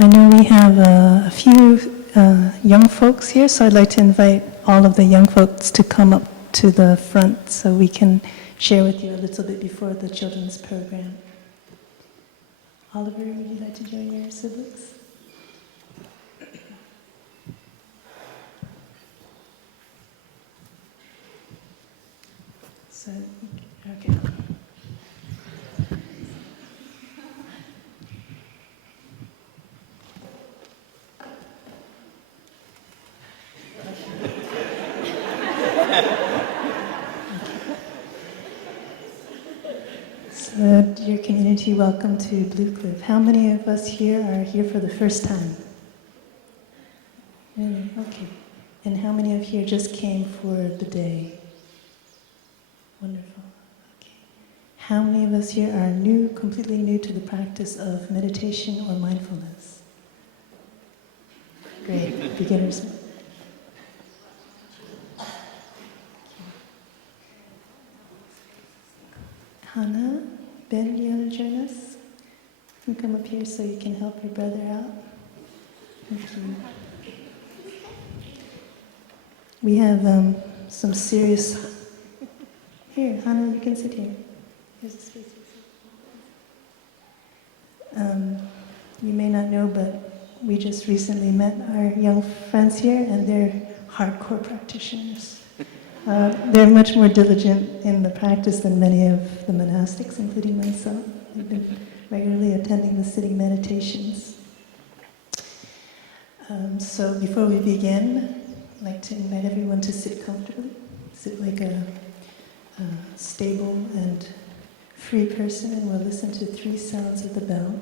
I know we have a few young folks here, so I'd like to invite all of the young folks to come up to the front so we can share with you a little bit before the children's program. Oliver, would you like to join your siblings? So, okay. So, dear community, welcome to Blue Cliff. How many of us here are here for the first time? Really? Okay. And how many of you here just came for the day? Wonderful. Okay. How many of us here are new, completely new to the practice of meditation or mindfulness? Great. Beginners. Hannah, Ben, do you want to join us? You can come up here so you can help your brother out. Thank you. We have some serious... Here, Hannah, you can sit here. Here's a space. You may not know, but we just recently met our young friends here, and they're hardcore practitioners. They're much more diligent in the practice than many of the monastics, including myself. They've been regularly attending the sitting meditations. So before we begin, I'd like to invite everyone to sit comfortably. Sit like a stable and free person, and we'll listen to 3 sounds of the bell.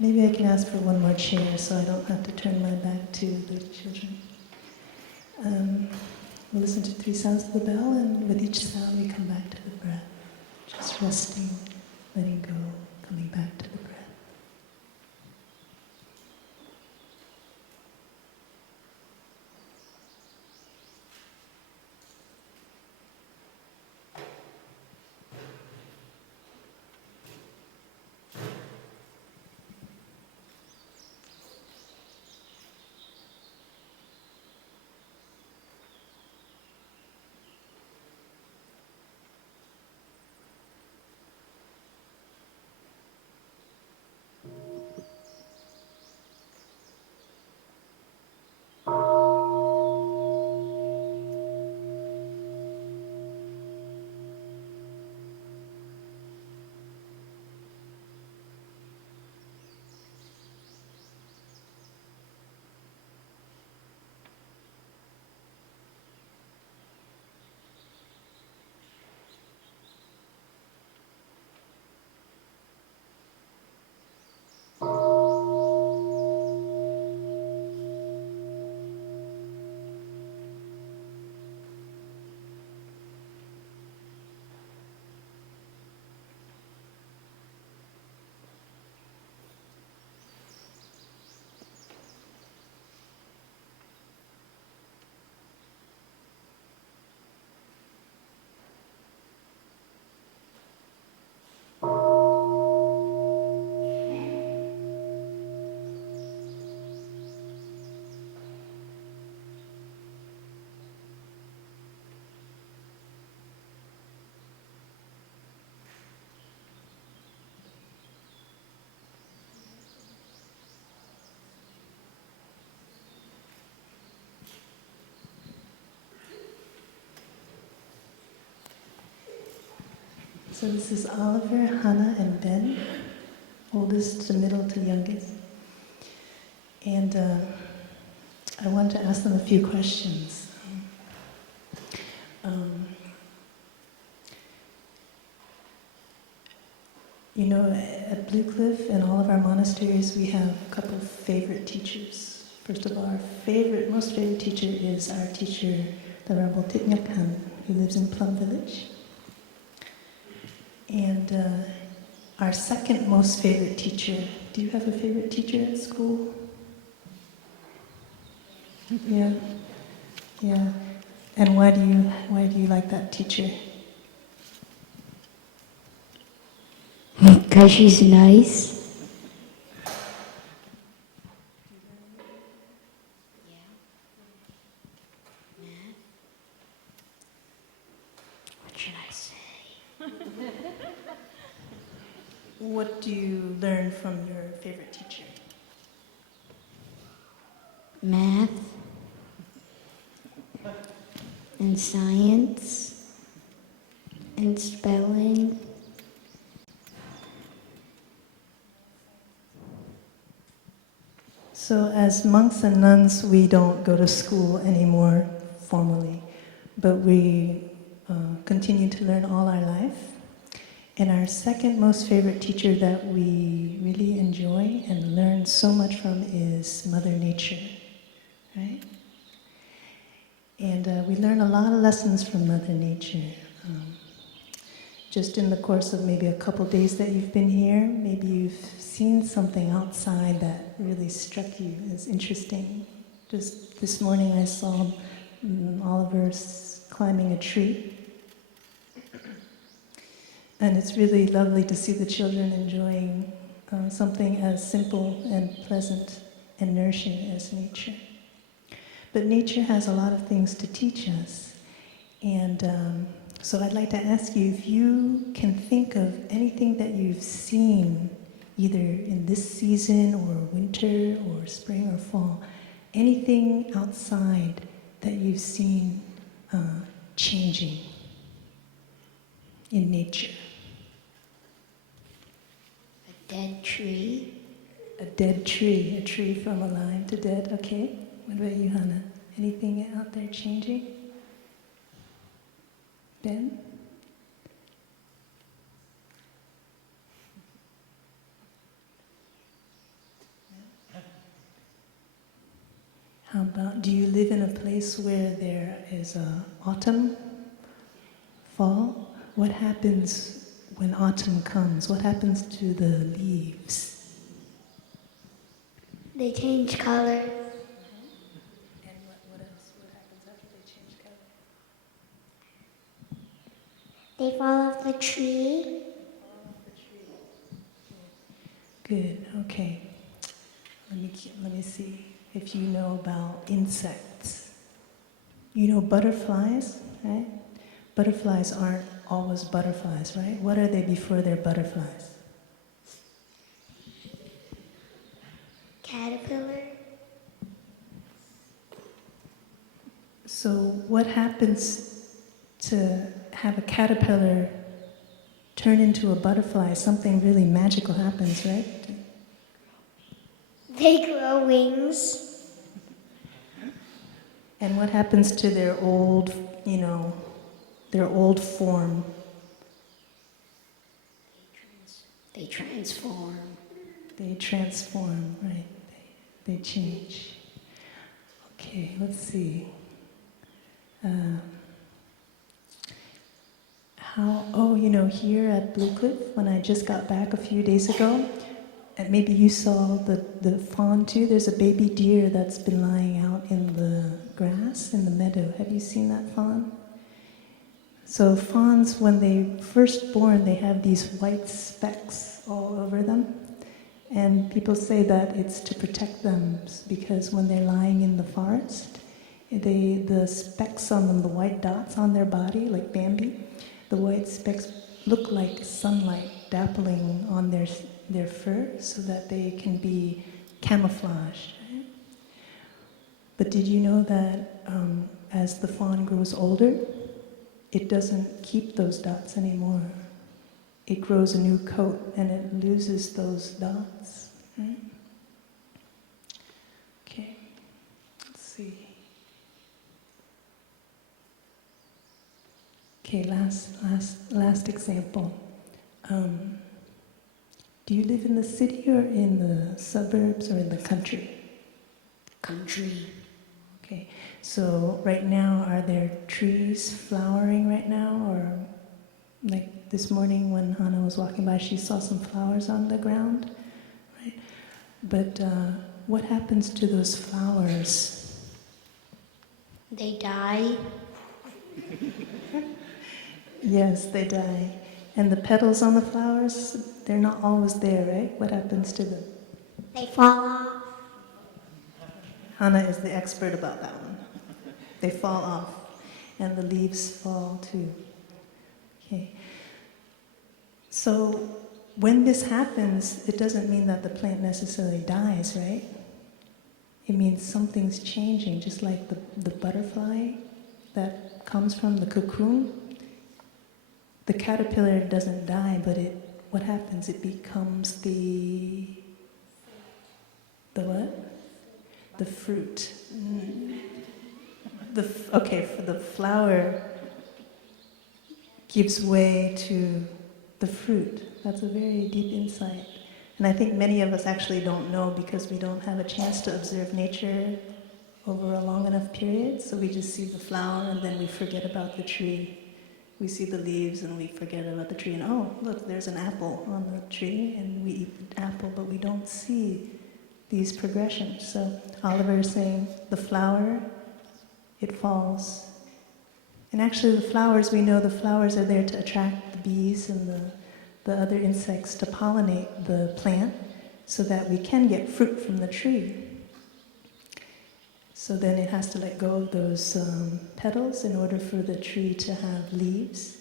Maybe I can ask for one more chair so I don't have to turn my back to the children. We'll listen to 3 sounds of the bell, and with each sound we come back to the breath. Just resting, letting go, coming back to the breath. So this is Oliver, Hannah, and Ben, oldest to middle to youngest. And I want to ask them a few questions. You know, at Blue Cliff and all of our monasteries, we have a couple of favorite teachers. First of all, our most favorite teacher is our teacher, the Venerable Thich Nhat Hanh, who lives in Plum Village. And our second most favorite teacher, do you have a favorite teacher at school? Yeah. And why do you like that teacher? Because she's nice. from your favorite teacher? Math and science and spelling. So as monks and nuns, we don't go to school anymore formally, but we continue to learn all our life. And our second most favorite teacher that we really enjoy and learn so much from is Mother Nature, right? And we learn a lot of lessons from Mother Nature. Just in the course of maybe a couple days that you've been here, maybe you've seen something outside that really struck you as interesting. Just this morning I saw Oliver climbing a tree. And it's really lovely to see the children enjoying something as simple and pleasant and nourishing as nature. But nature has a lot of things to teach us. And so I'd like to ask you if you can think of anything that you've seen, either in this season or winter or spring or fall, anything outside that you've seen changing in nature. A dead tree. A dead tree, a tree from alive to dead, okay. What about you, Hannah? Anything out there changing? Ben? How about, do you live in a place where there is autumn, fall? What happens when autumn comes? What happens to the leaves? They change color. And what else? What happens after they change color? They fall off the tree. Good, okay. Let me see if you know about insects. You know butterflies, right? Butterflies aren't always butterflies, right? What are they before they're butterflies? Caterpillar. So what happens to have a caterpillar turn into a butterfly? Something really magical happens, right? They grow wings. And what happens to their old, their old form? They transform. They transform, right? They change. Okay, let's see. Here at Blue Cliff, when I just got back a few days ago, and maybe you saw the fawn too, there's a baby deer that's been lying out in the grass, in the meadow. Have you seen that fawn? So fawns, when they first born, they have these white specks all over them. And people say that it's to protect them, because when they're lying in the forest, the specks on them, the white dots on their body, like Bambi, the white specks look like sunlight dappling on their fur so that they can be camouflaged. Right? But did you know that as the fawn grows older, it doesn't keep those dots anymore? It grows a new coat and it loses those dots. Right? Okay, let's see. Okay, last example. Do you live in the city or in the suburbs or in the country? Country. Okay, so right now, are there trees flowering right now? Or like this morning when Hannah was walking by, she saw some flowers on the ground, right? But what happens to those flowers? They die. Yes, they die. And the petals on the flowers, they're not always there, right? What happens to them? They fall off. Hannah is the expert about that one. They fall off, and the leaves fall too. Okay. So when this happens, it doesn't mean that the plant necessarily dies, right? It means something's changing, just like the butterfly that comes from the cocoon. The caterpillar doesn't die, but what happens? It becomes the what? The fruit. The flower gives way to the fruit. That's a very deep insight. And I think many of us actually don't know because we don't have a chance to observe nature over a long enough period. So we just see the flower and then we forget about the tree. We see the leaves and we forget about the tree. And oh, look, there's an apple on the tree and we eat the apple, but we don't see these progressions. So Oliver is saying the flower, it falls. And actually the flowers, we know the flowers are there to attract the bees and the other insects to pollinate the plant so that we can get fruit from the tree. So then it has to let go of those petals in order for the tree to have leaves.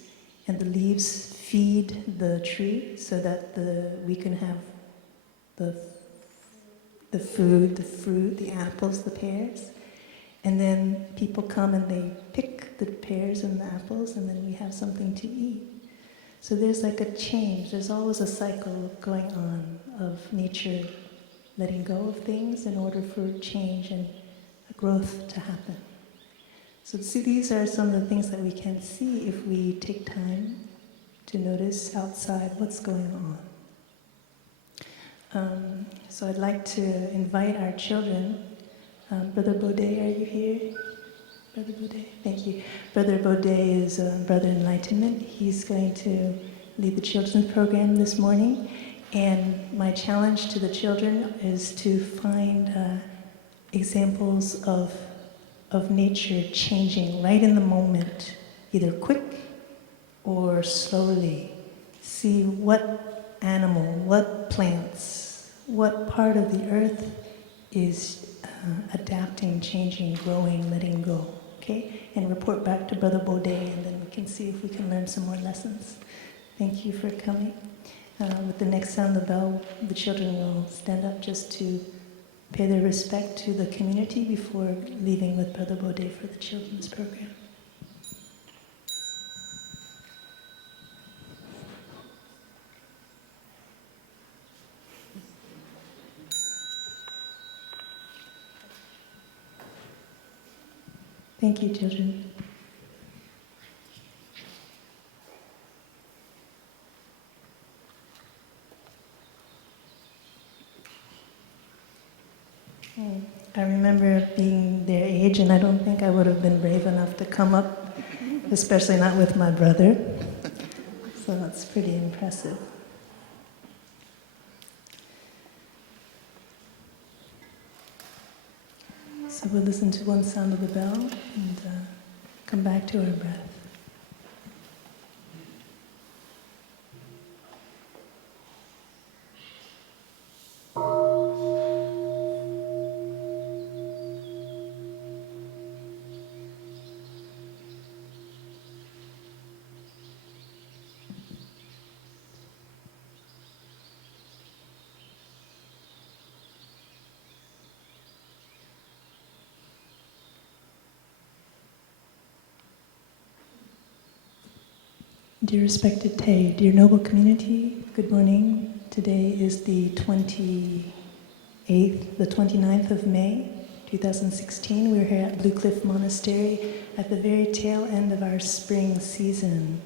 And the leaves feed the tree so that we can have the food, the fruit, the apples, the pears. And then people come and they pick the pears and the apples and then we have something to eat. So there's like a change. There's always a cycle going on of nature letting go of things in order for change and growth to happen. So see, these are some of the things that we can see if we take time to notice outside what's going on. So I'd like to invite our children. Brother Baudet, are you here? Brother Baudet, thank you. Brother Baudet is Brother Enlightenment. He's going to lead the children's program this morning. And my challenge to the children is to find examples of nature changing right in the moment, either quick or slowly. See what animal, what plants, what part of the earth is adapting, changing, growing, letting go, okay? And report back to Brother Baudet, and then we can see if we can learn some more lessons. Thank you for coming. With the next sound of the bell, the children will stand up just to pay their respect to the community before leaving with Brother Baudet for the children's program. Thank you, children. I remember being their age, and I don't think I would have been brave enough to come up, especially not with my brother. So that's pretty impressive. So we'll listen to one sound of the bell and come back to our breath. Dear respected Tay, dear noble community, good morning. Today is the 29th of May, 2016. We're here at Blue Cliff Monastery at the very tail end of our spring season.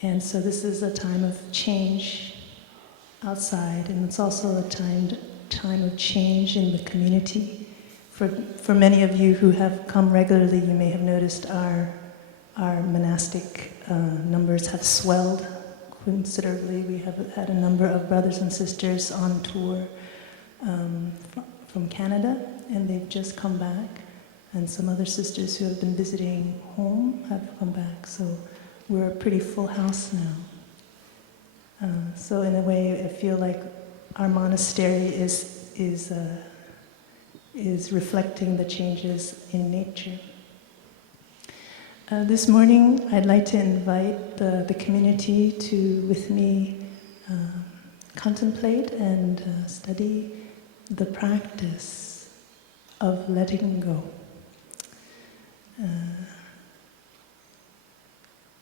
And so this is a time of change outside, and it's also a time of change in the community. For many of you who have come regularly, you may have noticed our monastic numbers have swelled considerably. We have had a number of brothers and sisters on tour from Canada, and they've just come back. And some other sisters who have been visiting home have come back. So we're a pretty full house now. So in a way, I feel like our monastery is reflecting the changes in nature. This morning, I'd like to invite the community to, with me, contemplate and study the practice of letting go.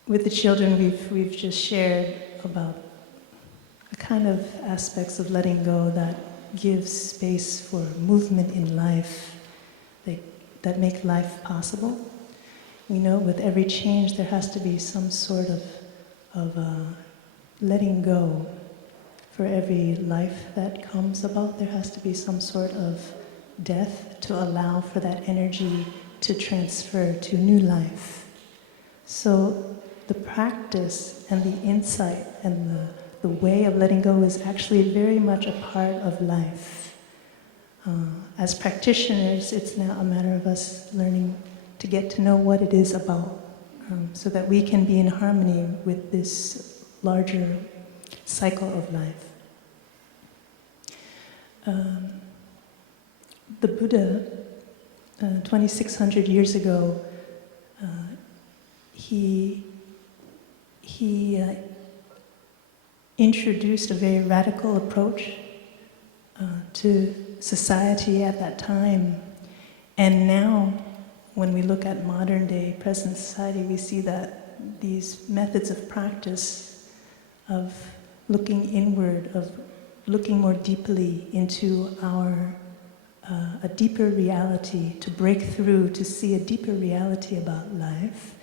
With the children, we've just shared about the kind of aspects of letting go that gives space for movement in life, that make life possible. We know with every change there has to be some sort of letting go. For every life that comes about, there has to be some sort of death to allow for that energy to transfer to new life. So the practice and the insight and the way of letting go is actually very much a part of life. As practitioners, it's now a matter of us learning to get to know what it is about, so that we can be in harmony with this larger cycle of life. The Buddha, 2,600 years ago, he introduced a very radical approach to society at that time. And now, when we look at modern day, present society, we see that these methods of practice of looking inward, of looking more deeply into a deeper reality, to break through, to see a deeper reality about life,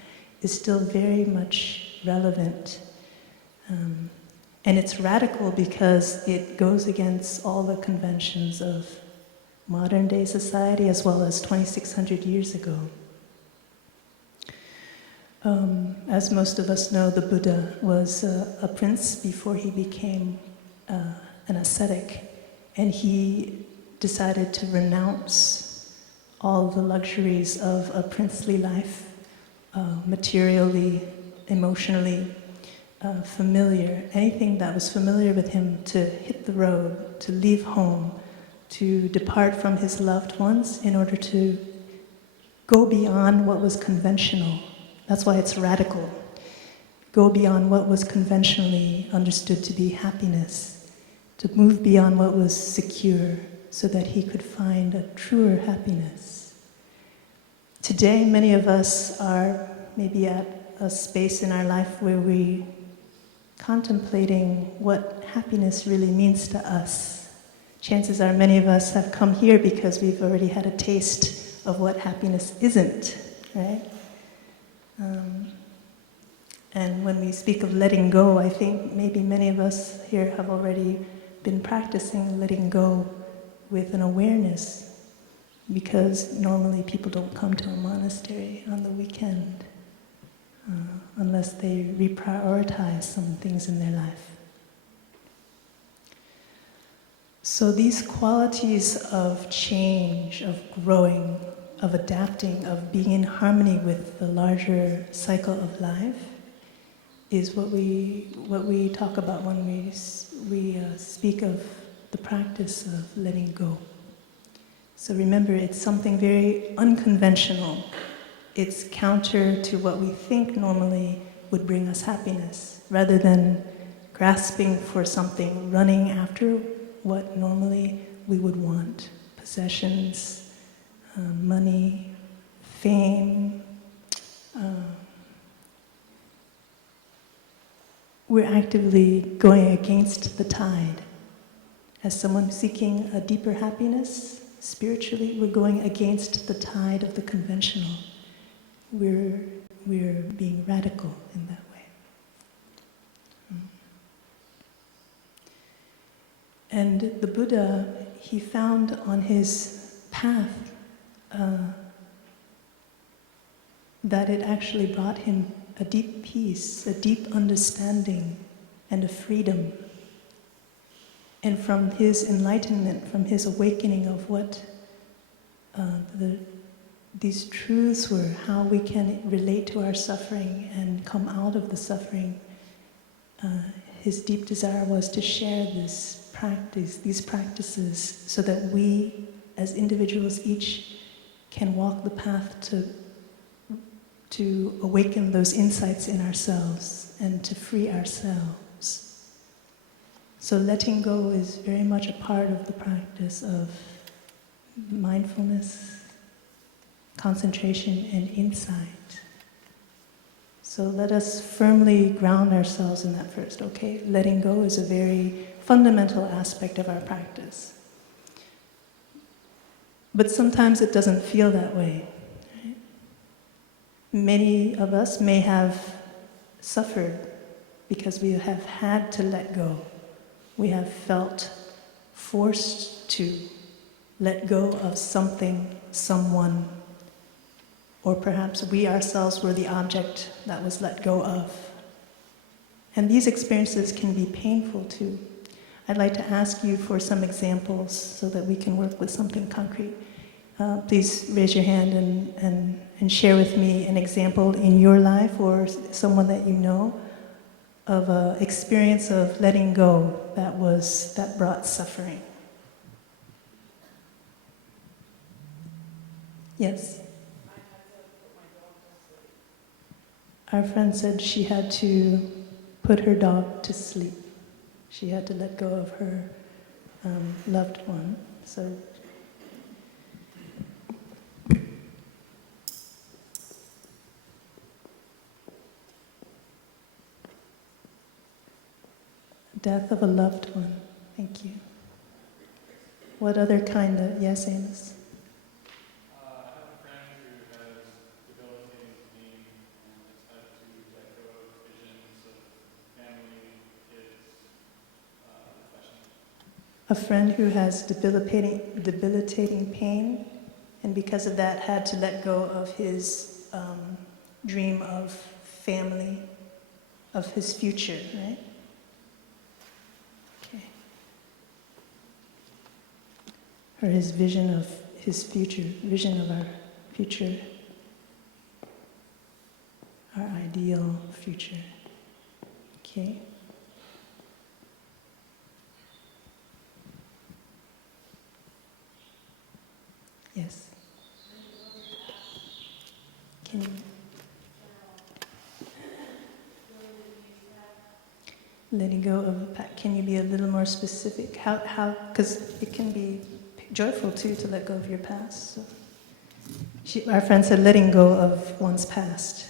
is still very much relevant. And it's radical because it goes against all the conventions of modern day society as well as 2,600 years ago. As most of us know, the Buddha was a prince before he became an ascetic, and he decided to renounce all the luxuries of a princely life, materially, emotionally, familiar, anything that was familiar with him, to hit the road, to leave home, to depart from his loved ones in order to go beyond what was conventional. That's why it's radical. Go beyond what was conventionally understood to be happiness, to move beyond what was secure so that he could find a truer happiness. Today, many of us are maybe at a space in our life where we contemplating what happiness really means to us. Chances are many of us have come here because we've already had a taste of what happiness isn't, right? And when we speak of letting go, I think maybe many of us here have already been practicing letting go with an awareness, because normally people don't come to a monastery on the weekend unless they reprioritize some things in their life. So these qualities of change, of growing, of adapting, of being in harmony with the larger cycle of life is what we talk about when we speak of the practice of letting go. So remember, it's something very unconventional. It's counter to what we think normally would bring us happiness, rather than grasping for something, running after what normally we would want: possessions, money, fame. We're actively going against the tide. As someone seeking a deeper happiness, spiritually, we're going against the tide of the conventional. We're being radical in that way. And the Buddha, he found on his path that it actually brought him a deep peace, a deep understanding, and a freedom. And from his enlightenment, from his awakening of what these truths were, how we can relate to our suffering and come out of the suffering, his deep desire was to share this practice, these practices, so that we, as individuals, each can walk the path to awaken those insights in ourselves and to free ourselves. So letting go is very much a part of the practice of mindfulness, concentration, and insight. So let us firmly ground ourselves in that first, okay? Letting go is a very fundamental aspect of our practice. But sometimes it doesn't feel that way. Right? Many of us may have suffered because we have had to let go. We have felt forced to let go of something, someone, or perhaps we ourselves were the object that was let go of. And these experiences can be painful too. I'd like to ask you for some examples so that we can work with something concrete. Please raise your hand and share with me an example in your life or someone that you know of an experience of letting go that brought suffering. Yes? Our friend said she had to put her dog to sleep. She had to let go of her loved one. So death of a loved one. Thank you. What other kind of... Yes, Amos? I have a friend who has debilitating pain and has had to let go of visions of family, kids, profession. A friend who has debilitating pain, and because of that had to let go of his dream of family, of his future, right? Okay. Or his vision of his future, vision of our future, our ideal future. Okay. Yes. Can you? Letting go of a pack. Can you be a little more specific? How? Because it can be joyful too to let go of your past. So our friend said, letting go of one's past.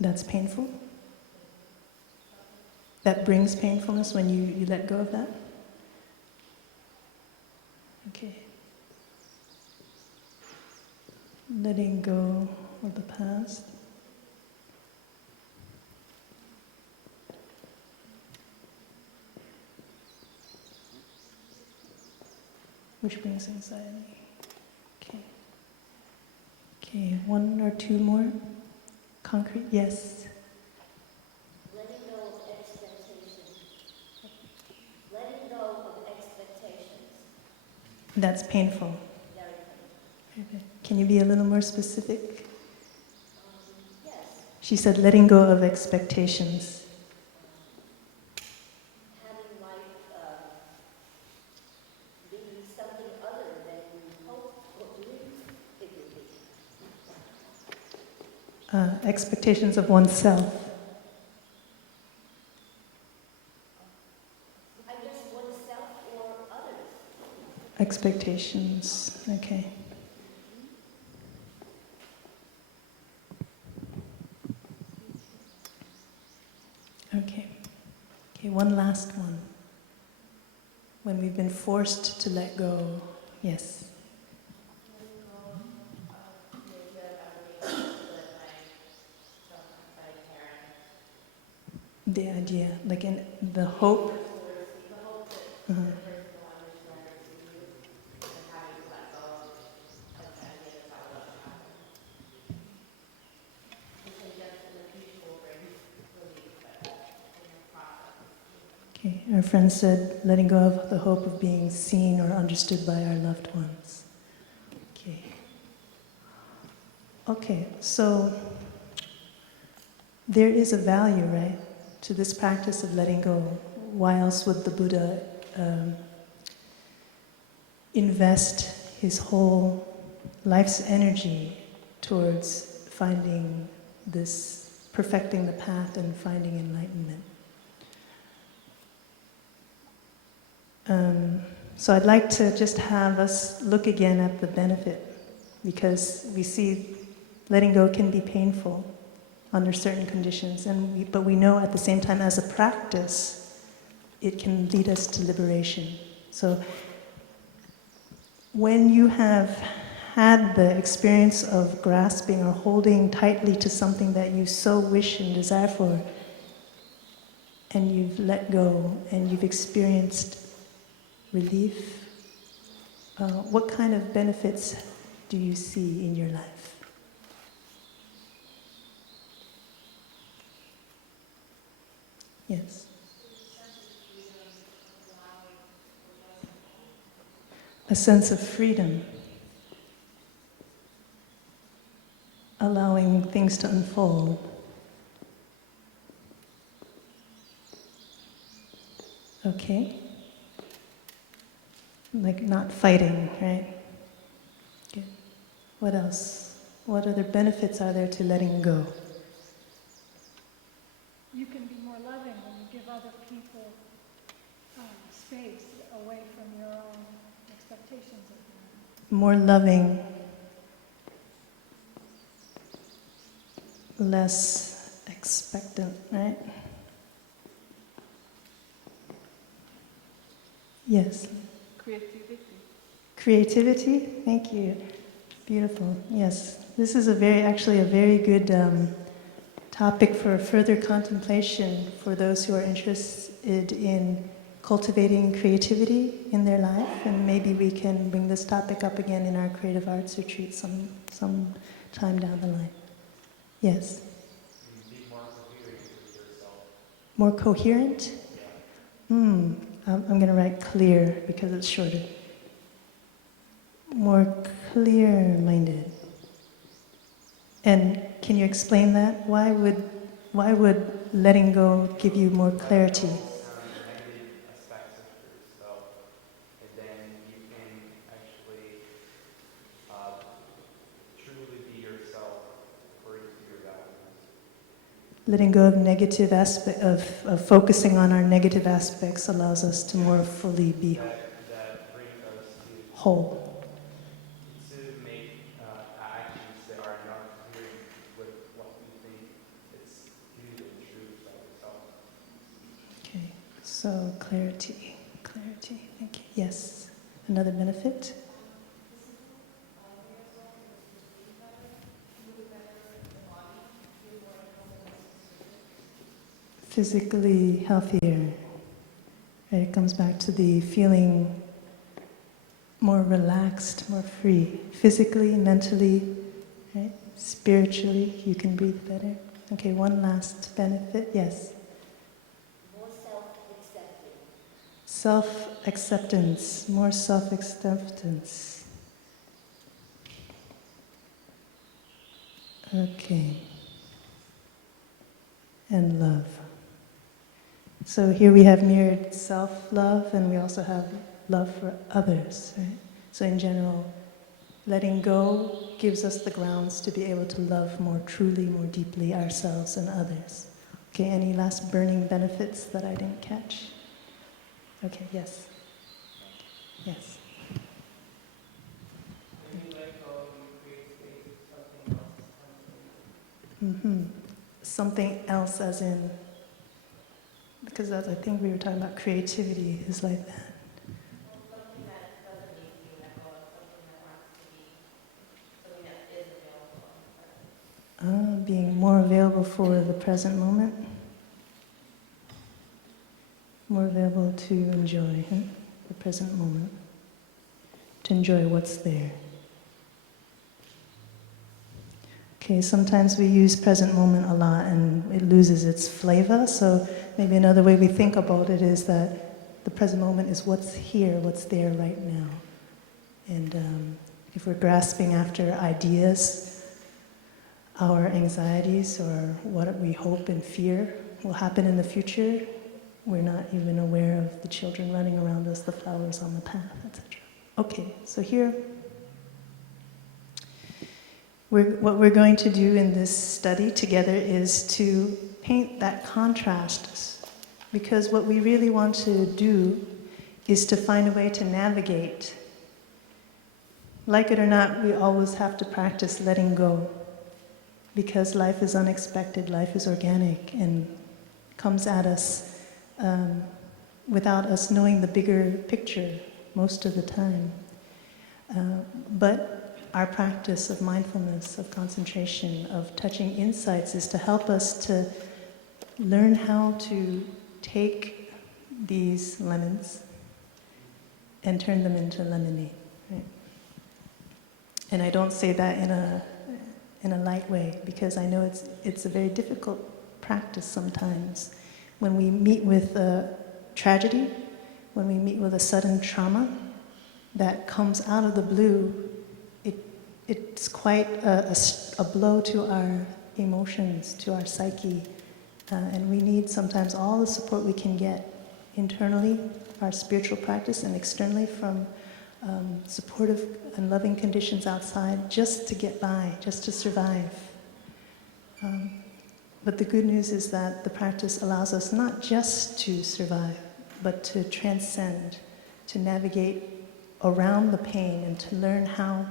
That's painful? That brings painfulness when you let go of that? Okay. Letting go of the past. Which brings anxiety. Okay. Okay, one or two more? Concrete, yes. Letting go of expectations. Letting go of expectations. That's painful. Very painful. Okay. Can you be a little more specific? Yes. She said letting go of expectations. Having life be something other than you hoped or believed it would be. Expectations of oneself. I guess oneself or others. Expectations, okay. Okay. Okay, one last one. When we've been forced to let go. Yes. The idea, like in the hope. Uh-huh. Okay, our friend said letting go of the hope of being seen or understood by our loved ones. Okay. Okay, so there is a value, right? to this practice of letting go. Why else would the Buddha invest his whole life's energy towards finding this, perfecting the path and finding enlightenment? So I'd like to just have us look again at the benefit, because we see letting go can be painful under certain conditions, but we know at the same time as a practice, it can lead us to liberation. So when you have had the experience of grasping or holding tightly to something that you so wish and desire for, and you've let go and you've experienced relief, what kind of benefits do you see in your life? Yes. A sense of freedom, allowing things to unfold. Okay. Like not fighting, right? Good. What else? What other benefits are there to letting go? You can be more loving when you give other people space away from your own expectations of them. More loving, less expectant, right? Yes. Creativity. Creativity, thank you. Beautiful, yes. This is actually a very good topic for further contemplation for those who are interested in cultivating creativity in their life, and maybe we can bring this topic up again in our creative arts retreat some time down the line. Yes? Be more coherent with yourself. More coherent? I'm going to write clear because it's shorter. More clear-minded. And can you explain that? Why would letting go give you more clarity? Negative aspects of yourself, and then you can actually truly be yourself according to your values. Letting go of negative aspect of focusing on our negative aspects allows us to more fully be That brings us whole. to make actions that are not coherent with what we think is good and true about yourself. Okay, so clarity, thank you. Yes, another benefit? Physically healthier. Right, it comes back to the feeling more relaxed, more free. Physically, mentally, right? Spiritually, you can breathe better. Okay, one last benefit, yes. More self-accepting. Self-acceptance, more self-acceptance. Okay. And love. So here we have mirrored self-love, and we also have love for others, right? So in general, letting go gives us the grounds to be able to love more truly, more deeply ourselves and others. Okay, any last burning benefits that I didn't catch? Okay, yes. Yes. When you let go, you create space for something else to come through. Something else, as in, because that's, I think we were talking about creativity is like that. Something that doesn't need to be let go of, something that wants to be, something that is available in the present. Being more available for the present moment. More available to enjoy the present moment. To enjoy what's there. Okay, sometimes we use present moment a lot and it loses its flavor, so maybe another way we think about it is that the present moment is what's here, what's there right now. And if we're grasping after ideas, our anxieties, or what we hope and fear, will happen in the future. We're not even aware of the children running around us, the flowers on the path, etc. Okay, so here, what we're going to do in this study together is to paint that contrast, because what we really want to do is to find a way to navigate. Like it or not, we always have to practice letting go, because life is unexpected, life is organic, and comes at us without us knowing the bigger picture most of the time. But our practice of mindfulness, of concentration, of touching insights is to help us to learn how to take these lemons and turn them into lemonade. Right? And I don't say that in a light way, because I know it's a very difficult practice sometimes. When we meet with a tragedy, when we meet with a sudden trauma that comes out of the blue, it's quite a blow to our emotions, to our psyche, and we need sometimes all the support we can get internally, our spiritual practice, and externally from supportive and loving conditions outside, just to get by, just to survive. But the good news is that the practice allows us not just to survive, but to transcend, to navigate around the pain, and to learn how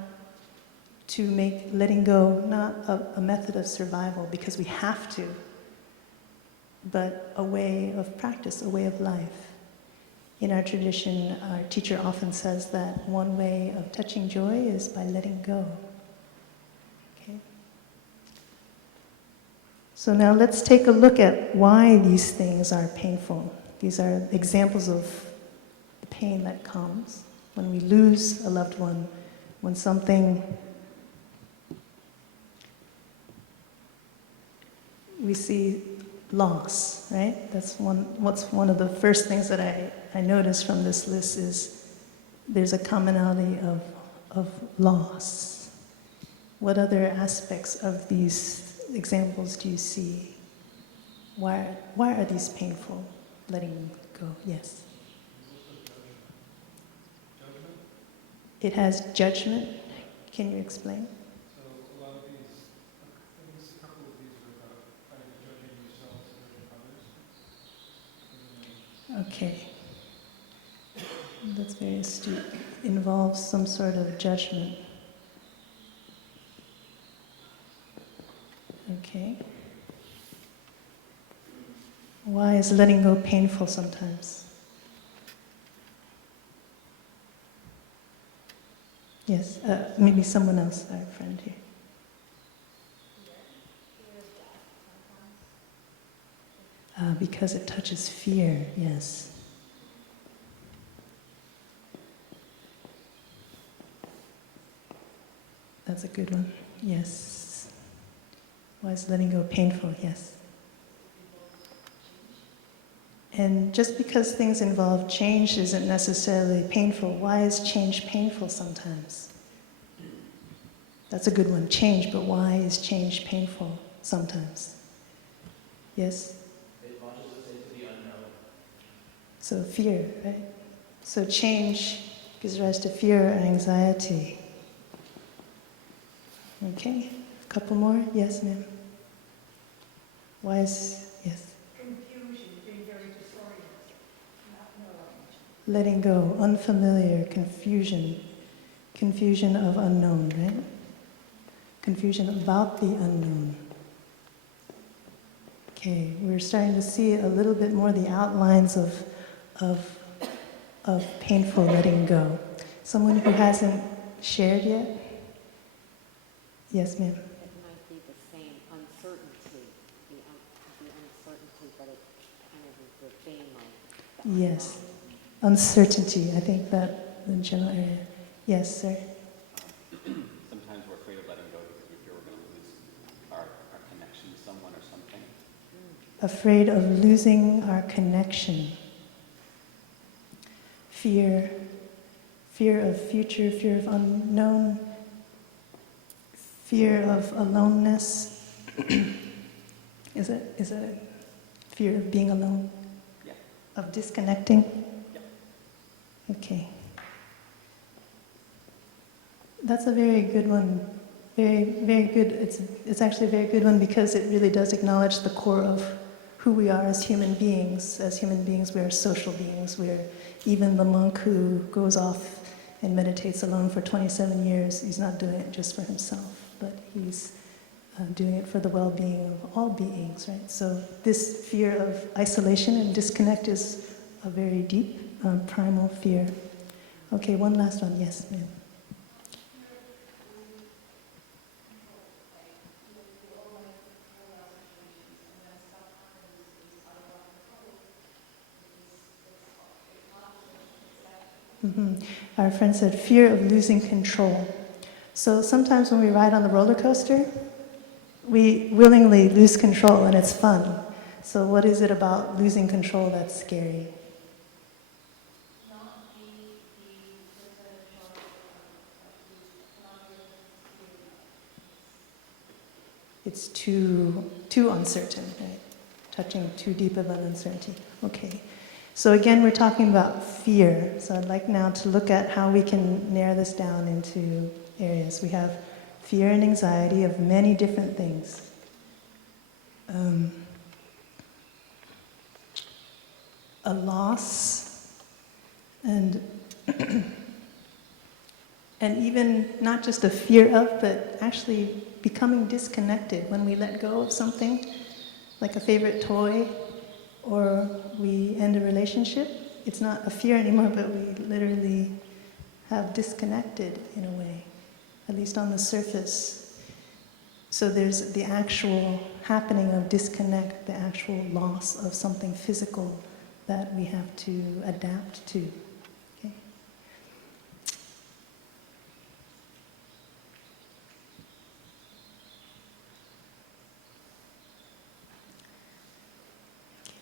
to make letting go not a method of survival because we have to, but a way of practice, a way of life. In our tradition, our teacher often says that one way of touching joy is by letting go. Okay? So now let's take a look at why these things are painful. These are examples of pain that comes when we lose a loved one, when something we see loss, right? That's one of the first things that I noticed from this list is there's a commonality of loss. What other aspects of these examples do you see? Why are these painful? Letting go, yes. Judgment? It has judgment. Can you explain? So a lot of these, a couple of these are about either judging yourselves or judging others. Okay. That's very astute. Involves some sort of judgment. Okay. Why is letting go painful sometimes? Yes, maybe someone else, our friend here. Because it touches fear, yes. That's a good one, yes. Why is letting go painful? Yes. And just because things involve change isn't necessarily painful. Why is change painful sometimes? That's a good one. Change, but why is change painful sometimes? Yes? It launches us into the unknown. So fear, right? So change gives rise to fear and anxiety. Okay, a couple more. Yes, ma'am. Why is, yes? Confusion, being very disoriented, not knowing. Letting go, unfamiliar, confusion of unknown, right? Confusion about the unknown. Okay, we're starting to see a little bit more the outlines of painful letting go. Someone who hasn't shared yet? Yes, ma'am. It might be the same uncertainty, the uncertainty, but it kind of is the theme of the Yes, uncertainty. I think that the general area. Yes, sir. Sometimes we're afraid of letting go because we fear we're going to lose our connection to someone or something. Afraid of losing our connection. Fear of future, fear of unknown, fear of aloneness. Is it Fear of being alone? Yeah. Of disconnecting? Yeah. Okay. That's a very good one. Very, very good. It's actually a very good one because it really does acknowledge the core of who we are as human beings. As human beings, we are social beings. We're even the monk who goes off and meditates alone for 27 years. He's not doing it just for himself, but he's doing it for the well-being of all beings, right? So this fear of isolation and disconnect is a very deep, primal fear. Okay, one last one. Yes, ma'am. Our friend said fear of losing control. So sometimes when we ride on the roller coaster, we willingly lose control and it's fun. So what is it about losing control that's scary? It's too uncertain, right? Touching too deep of an uncertainty. Okay. So again, we're talking about fear. So I'd like now to look at how we can narrow this down into areas. We have fear and anxiety of many different things. A loss, and even not just a fear of, but actually becoming disconnected when we let go of something, like a favorite toy, or we end a relationship. It's not a fear anymore, but we literally have disconnected in a way, at least on the surface. So there's the actual happening of disconnect, the actual loss of something physical that we have to adapt to. Okay?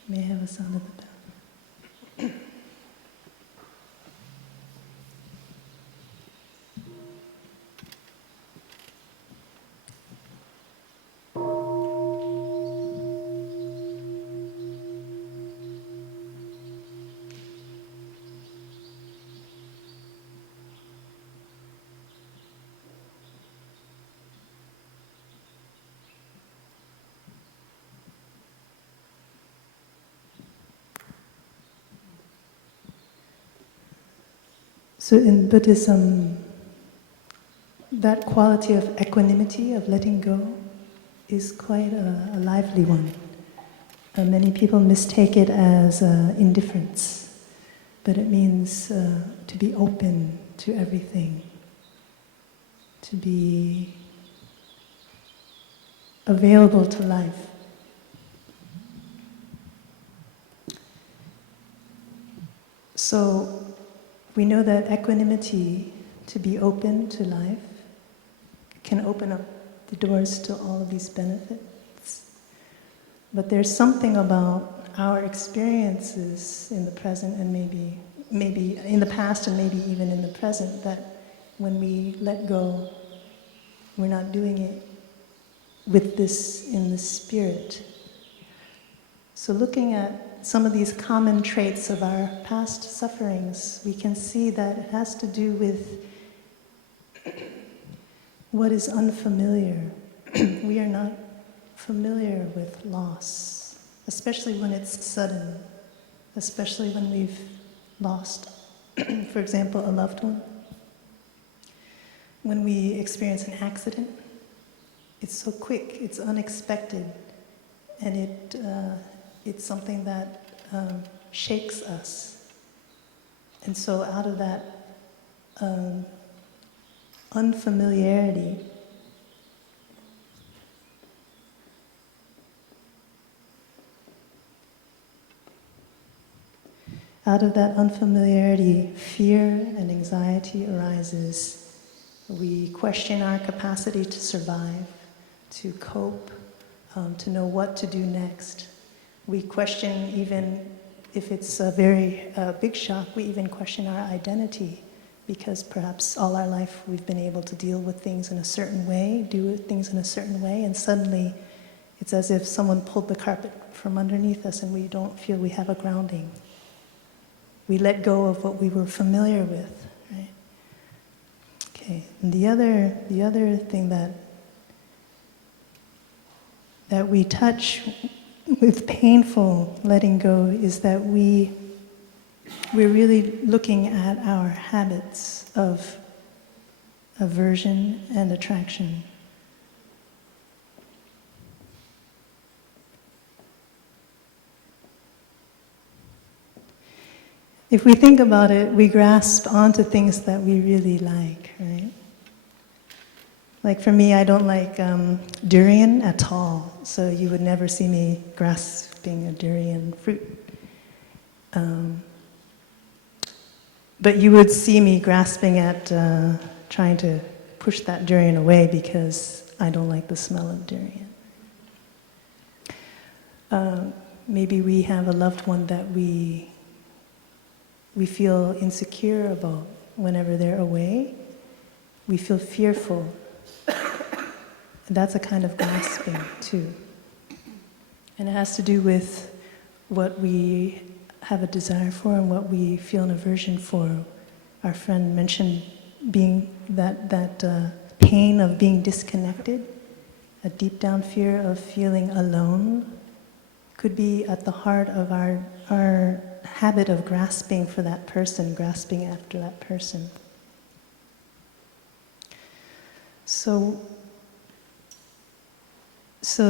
May I have a sound of the bell? So in Buddhism, that quality of equanimity, of letting go, is quite a lively one. Many people mistake it as indifference, but it means to be open to everything, to be available to life. So we know that equanimity, to be open to life, can open up the doors to all of these benefits. But there's something about our experiences in the present and maybe in the past and maybe even in the present that when we let go, we're not doing it with this in the spirit. So looking at some of these common traits of our past sufferings, we can see that it has to do with what is unfamiliar. We are not familiar with loss, especially when it's sudden, especially when we've lost, for example, a loved one. When we experience an accident, it's so quick, it's unexpected, and it's something that shakes us. And so out of that unfamiliarity, fear and anxiety arises. We question our capacity to survive, to cope, to know what to do next. We question, even if it's a very big shock, we even question our identity, because perhaps all our life we've been able to deal with things in a certain way, do things in a certain way, and suddenly It's as if someone pulled the carpet from underneath us and we don't feel we have a grounding. We let go of what we were familiar with, right? Okay, and the other thing that we touch with painful letting go is that we're really looking at our habits of aversion and attraction. If we think about it, we grasp onto things that we really like, right? Like for me, I don't like durian at all, so you would never see me grasping a durian fruit. But you would see me grasping at trying to push that durian away because I don't like the smell of durian. Maybe we have a loved one that we feel insecure about whenever they're away. We feel fearful. That's a kind of grasping too. And it has to do with what we have a desire for and what we feel an aversion for. Our friend mentioned being that pain of being disconnected, a deep down fear of feeling alone, could be at the heart of our habit of grasping for that person, grasping after that person. So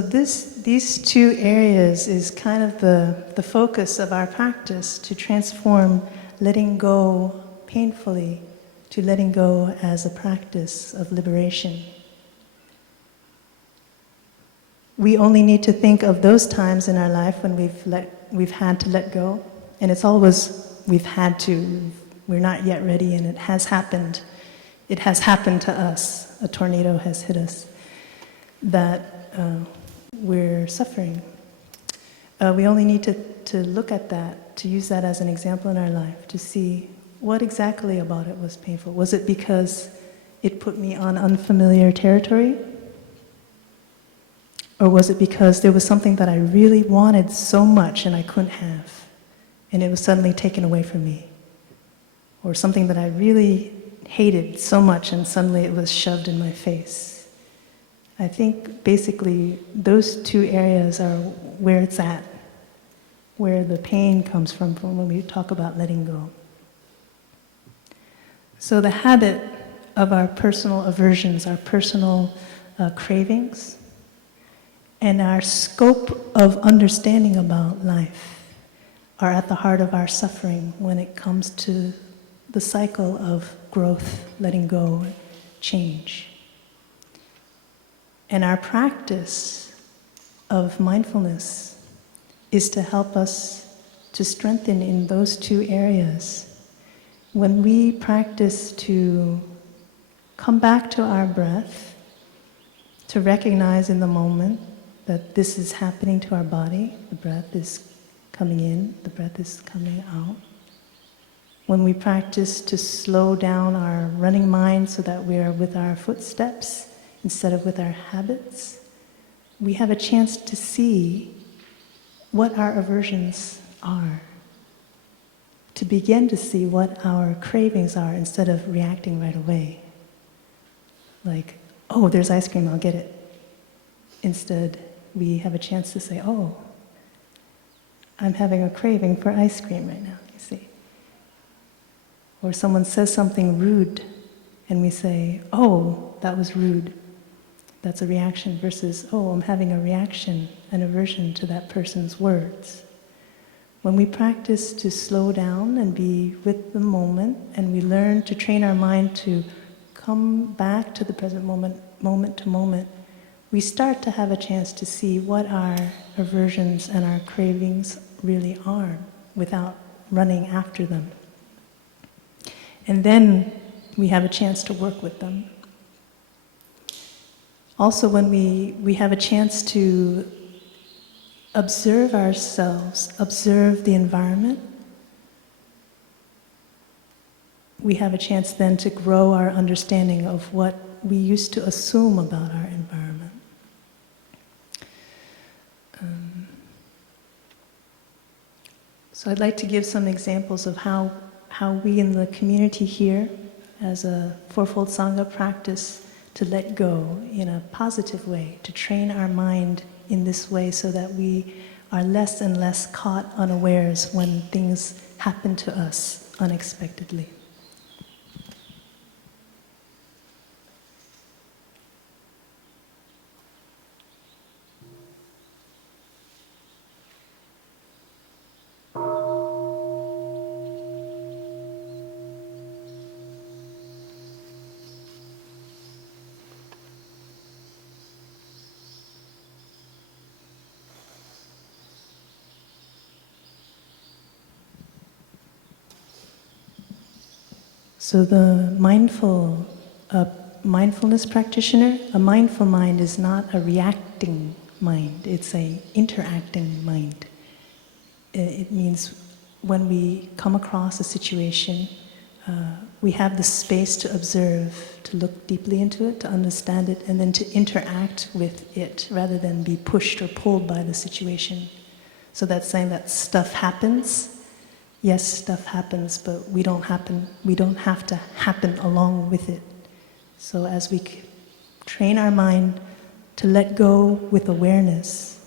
these two areas is kind of the focus of our practice, to transform letting go painfully to letting go as a practice of liberation. We only need to think of those times in our life when we've had to let go, and it's always we've had to. We're not yet ready, and it has happened. It has happened to us. A tornado has hit us. That we're suffering. We only need to look at that, to use that as an example in our life, to see what exactly about it was painful. Was it because it put me on unfamiliar territory? Or was it because there was something that I really wanted so much and I couldn't have, and it was suddenly taken away from me? Or something that I really hated so much and suddenly it was shoved in my face? I think basically those two areas are where it's at, where the pain comes from when we talk about letting go. So the habit of our personal aversions, our personal cravings, and our scope of understanding about life are at the heart of our suffering when it comes to the cycle of growth, letting go, change. And our practice of mindfulness is to help us to strengthen in those two areas. When we practice to come back to our breath, to recognize in the moment that this is happening to our body, the breath is coming in, the breath is coming out. When we practice to slow down our running mind so that we are with our footsteps instead of with our habits, we have a chance to see what our aversions are, to begin to see what our cravings are instead of reacting right away. Like, oh, there's ice cream, I'll get it. Instead, we have a chance to say, oh, I'm having a craving for ice cream right now, you see. Or someone says something rude, and we say, oh, that was rude. That's a reaction versus, oh, I'm having a reaction, an aversion to that person's words. When we practice to slow down and be with the moment, and we learn to train our mind to come back to the present moment, moment to moment, we start to have a chance to see what our aversions and our cravings really are without running after them. And then we have a chance to work with them. Also, when we have a chance to observe ourselves, observe the environment, we have a chance then to grow our understanding of what we used to assume about our environment. So I'd like to give some examples of how we in the community here, as a Fourfold Sangha, practice to let go in a positive way, to train our mind in this way so that we are less and less caught unawares when things happen to us unexpectedly. So the mindfulness practitioner, a mindful mind is not a reacting mind, it's an interacting mind. It means when we come across a situation, we have the space to observe, to look deeply into it, to understand it, and then to interact with it rather than be pushed or pulled by the situation. So that's saying that stuff happens. Yes, stuff happens, but we don't have to happen along with it. So as we train our mind to let go with awareness,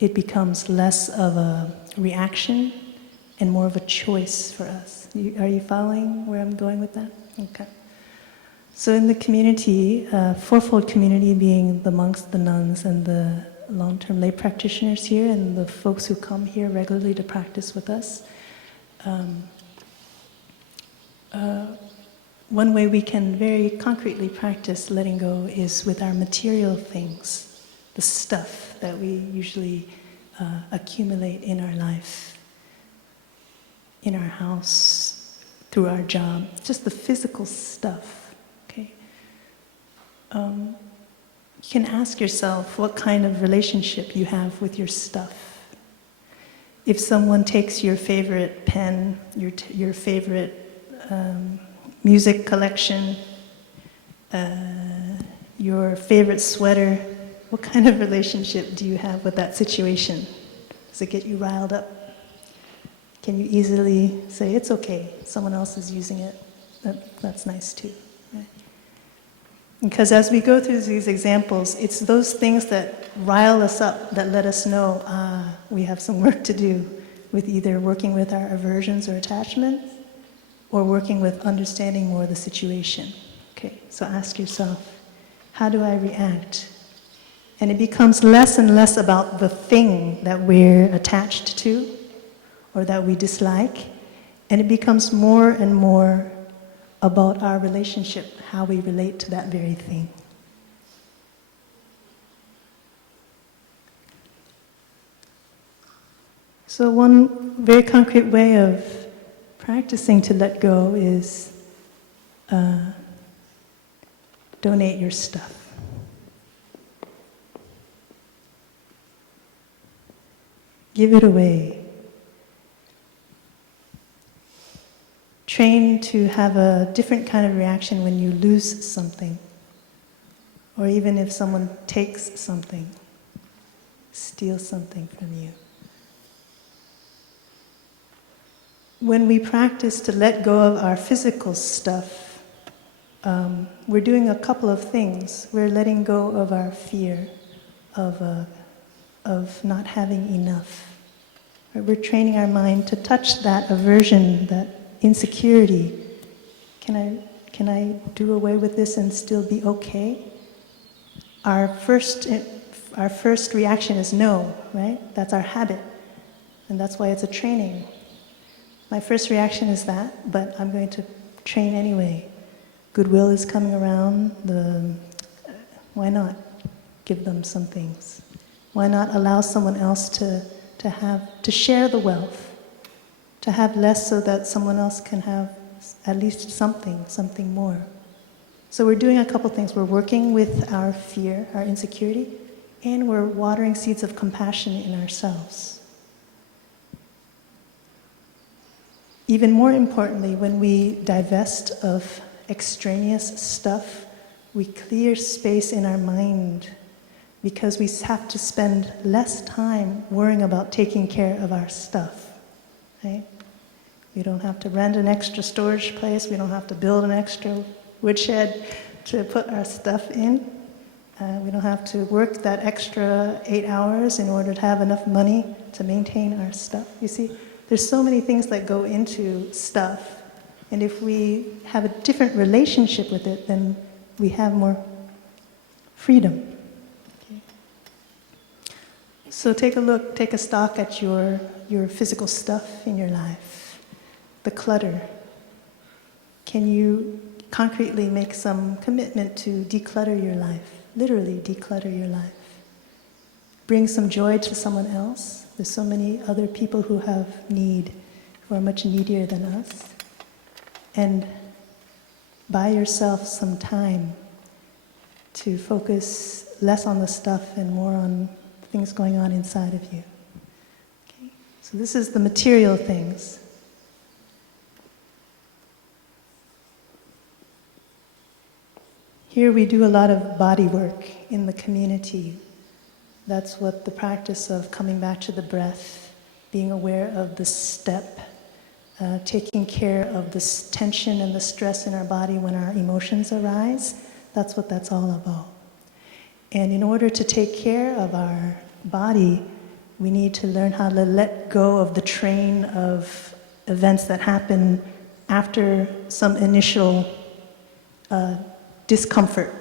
it becomes less of a reaction and more of a choice for us. Are you following where I'm going with that? Okay. So in the community, fourfold community being the monks, the nuns, and the long-term lay practitioners here, and the folks who come here regularly to practice with us, one way we can very concretely practice letting go is with our material things, the stuff that we usually accumulate in our life, in our house, through our job, just the physical stuff, okay? You can ask yourself what kind of relationship you have with your stuff. If someone takes your favorite pen, your favorite music collection, your favorite sweater, what kind of relationship do you have with that situation? Does it get you riled up? Can you easily say, it's okay, someone else is using it, that's nice too? Because as we go through these examples, it's those things that rile us up, that let us know, we have some work to do with either working with our aversions or attachments, or working with understanding more the situation. Okay, so ask yourself, how do I react? And it becomes less and less about the thing that we're attached to, or that we dislike, and it becomes more and more about our relationship, how we relate to that very thing. So one very concrete way of practicing to let go is donate your stuff. Give it away. Train to have a different kind of reaction when you lose something, or even if someone takes something, steals something from you. When we practice to let go of our physical stuff, we're doing a couple of things. We're letting go of our fear of not having enough. We're training our mind to touch that aversion, that insecurity. Can I do away with this and still be okay? Our first reaction is no, right? That's our habit, and that's why it's a training. My first reaction is that, but I'm going to train anyway. Goodwill is coming around. Why not give them some things? Why not allow someone else to share the wealth? To have less so that someone else can have at least something more. So we're doing a couple things. We're working with our fear, our insecurity, and we're watering seeds of compassion in ourselves. Even more importantly, when we divest of extraneous stuff, we clear space in our mind because we have to spend less time worrying about taking care of our stuff. right? We don't have to rent an extra storage place. We don't have to build an extra woodshed to put our stuff in. We don't have to work that extra 8 hours in order to have enough money to maintain our stuff. You see, there's so many things that go into stuff. And if we have a different relationship with it, then we have more freedom. Okay. So take a stock at your physical stuff in your life, the clutter. Can you concretely make some commitment to declutter your life? Literally declutter your life. Bring some joy to someone else. There's so many other people who have need, who are much needier than us. And buy yourself some time to focus less on the stuff and more on things going on inside of you. Okay? So this is the material things. Here we do a lot of body work in the community. That's what the practice of coming back to the breath, being aware of the step, taking care of this tension and the stress in our body when our emotions arise, that's what that's all about. And in order to take care of our body, we need to learn how to let go of the train of events that happen after some initial discomfort,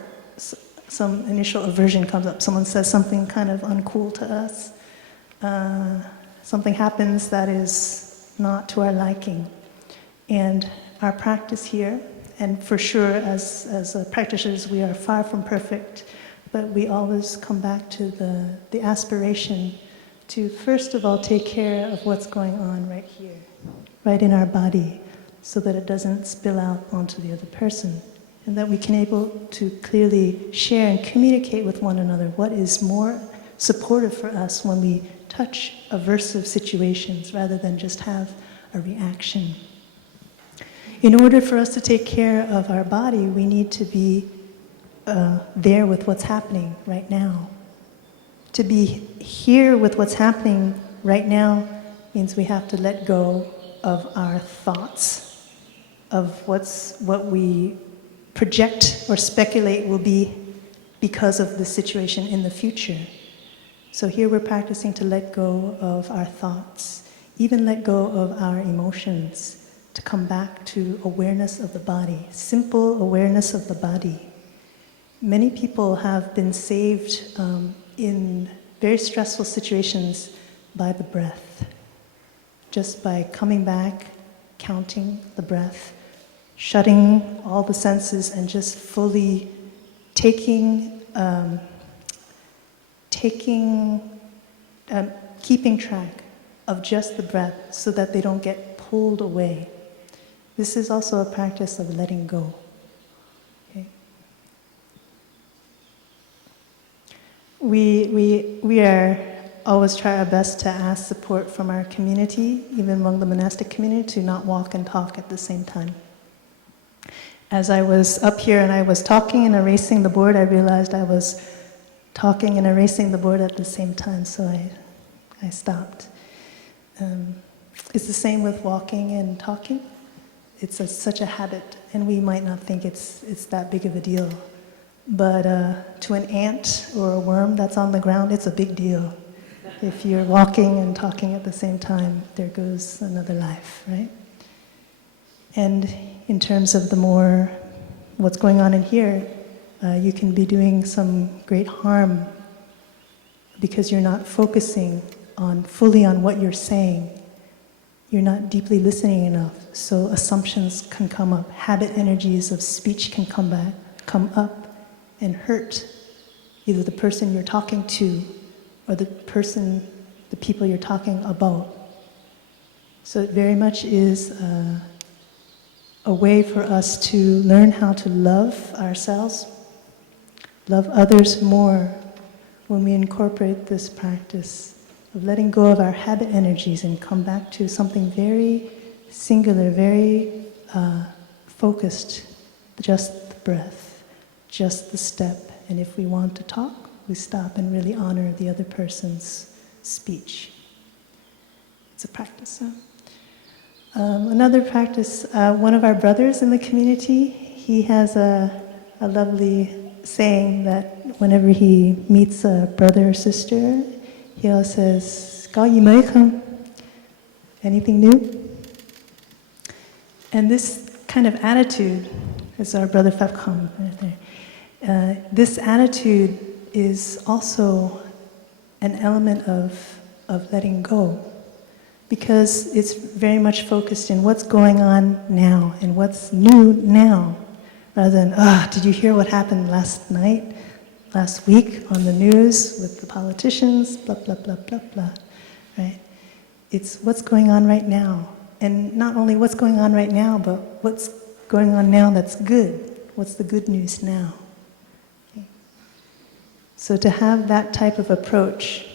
some initial aversion comes up. Someone says something kind of uncool to us. Something happens that is not to our liking. And our practice here, and for sure as practitioners we are far from perfect, but we always come back to the aspiration to first of all take care of what's going on right here, right in our body, so that it doesn't spill out onto the other person. And that we can able to clearly share and communicate with one another what is more supportive for us when we touch aversive situations rather than just have a reaction. In order for us to take care of our body, we need to be there with what's happening right now. To be here with what's happening right now means we have to let go of our thoughts, of what we project or speculate will be because of the situation in the future. So here we're practicing to let go of our thoughts, even let go of our emotions, to come back to awareness of the body, simple awareness of the body. Many people have been saved in very stressful situations by the breath, just by coming back, counting the breath, shutting all the senses and just fully keeping track of just the breath so that they don't get pulled away. This is also a practice of letting go. Okay? We are always try our best to ask support from our community, even among the monastic community, to not walk and talk at the same time. As I was up here and I was talking and erasing the board, I realized I was talking and erasing the board at the same time, so I stopped. It's the same with walking and talking. It's such a habit, and we might not think it's that big of a deal. But to an ant or a worm that's on the ground, it's a big deal. If you're walking and talking at the same time, there goes another life, right? And in terms of what's going on in here, you can be doing some great harm because you're not focusing fully on what you're saying. You're not deeply listening enough, so assumptions can come up. Habit energies of speech can come up and hurt either the person you're talking to or the people you're talking about. So it very much is a way for us to learn how to love ourselves, love others more when we incorporate this practice of letting go of our habit energies and come back to something very singular, very focused, just the breath, just the step. And if we want to talk, we stop and really honor the other person's speech. It's a practice, huh? Another practice, one of our brothers in the community, he has a lovely saying that whenever he meets a brother or sister, he always says, "Có gì mới không?" Anything new? And this kind of attitude, is our brother Fabcom right there. This attitude is also an element of letting go, because it's very much focused in what's going on now and what's new now, rather than, did you hear what happened last night, last week on the news with the politicians, blah, blah, blah, blah, blah, right? It's what's going on right now. And not only what's going on right now, but what's going on now that's good. What's the good news now? Okay. So to have that type of approach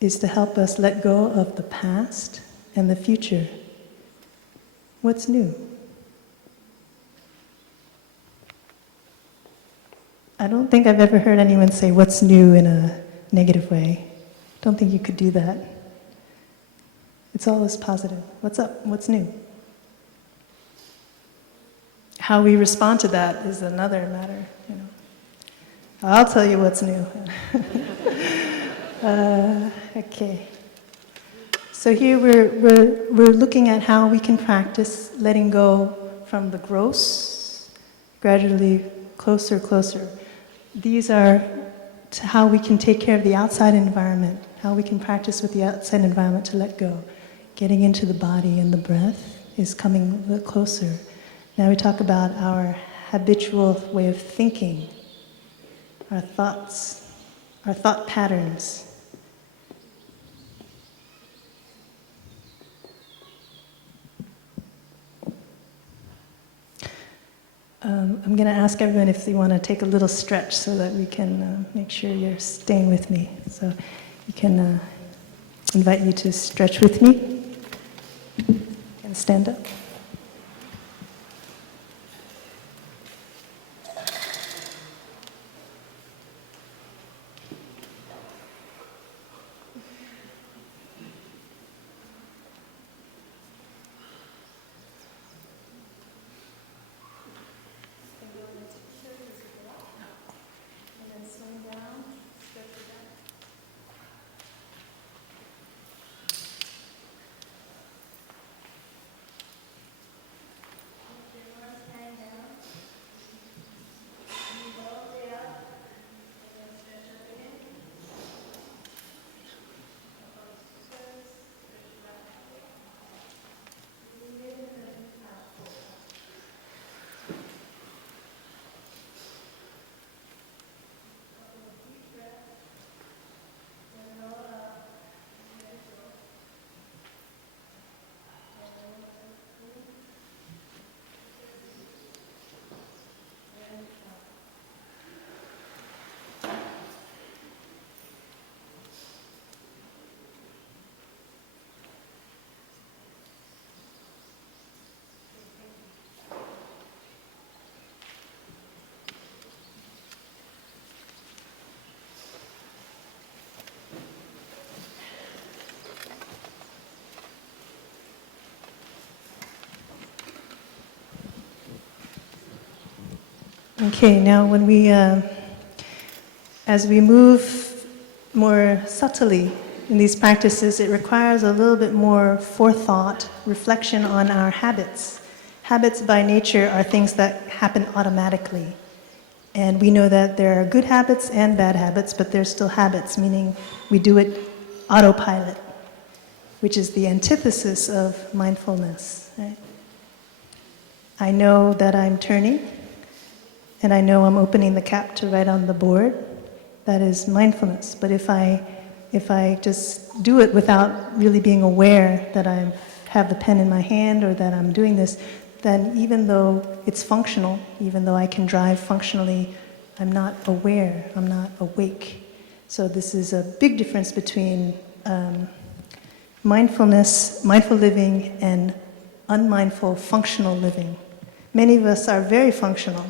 is to help us let go of the past and the future. What's new? I don't think I've ever heard anyone say what's new in a negative way. Don't think you could do that. It's always positive. What's up? What's new? How we respond to that is another matter, you know. I'll tell you what's new. Okay. So here we're looking at how we can practice letting go from the gross, gradually closer. These are how we can take care of the outside environment, how we can practice with the outside environment to let go. Getting into the body and the breath is coming a little closer. Now we talk about our habitual way of thinking, our thoughts, our thought patterns. I'm going to ask everyone if they want to take a little stretch so that we can make sure you're staying with me. So you can invite you to stretch with me and stand up. Okay, now when we, as we move more subtly in these practices, it requires a little bit more forethought, reflection on our habits. Habits by nature are things that happen automatically. And we know that there are good habits and bad habits, but they're still habits, meaning we do it autopilot, which is the antithesis of mindfulness, right? I know that I'm turning, and I know I'm opening the cap to write on the board. That is mindfulness. But if I just do it without really being aware that I have the pen in my hand or that I'm doing this, then even though it's functional, even though I can drive functionally, I'm not aware, I'm not awake. So this is a big difference between mindfulness, mindful living, and unmindful, functional living. Many of us are very functional.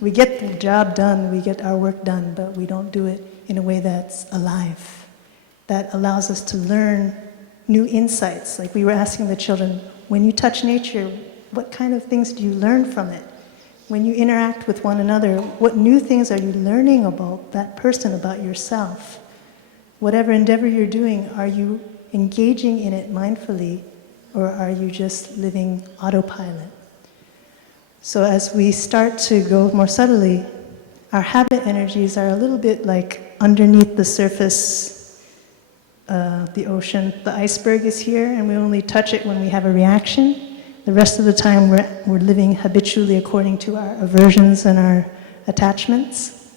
We get the job done, we get our work done, but we don't do it in a way that's alive, that allows us to learn new insights. Like we were asking the children, when you touch nature, what kind of things do you learn from it? When you interact with one another, what new things are you learning about that person, about yourself? Whatever endeavor you're doing, are you engaging in it mindfully, or are you just living autopilot? So as we start to go more subtly, our habit energies are a little bit like underneath the surface, the ocean. The iceberg is here, and we only touch it when we have a reaction. The rest of the time, we're living habitually according to our aversions and our attachments.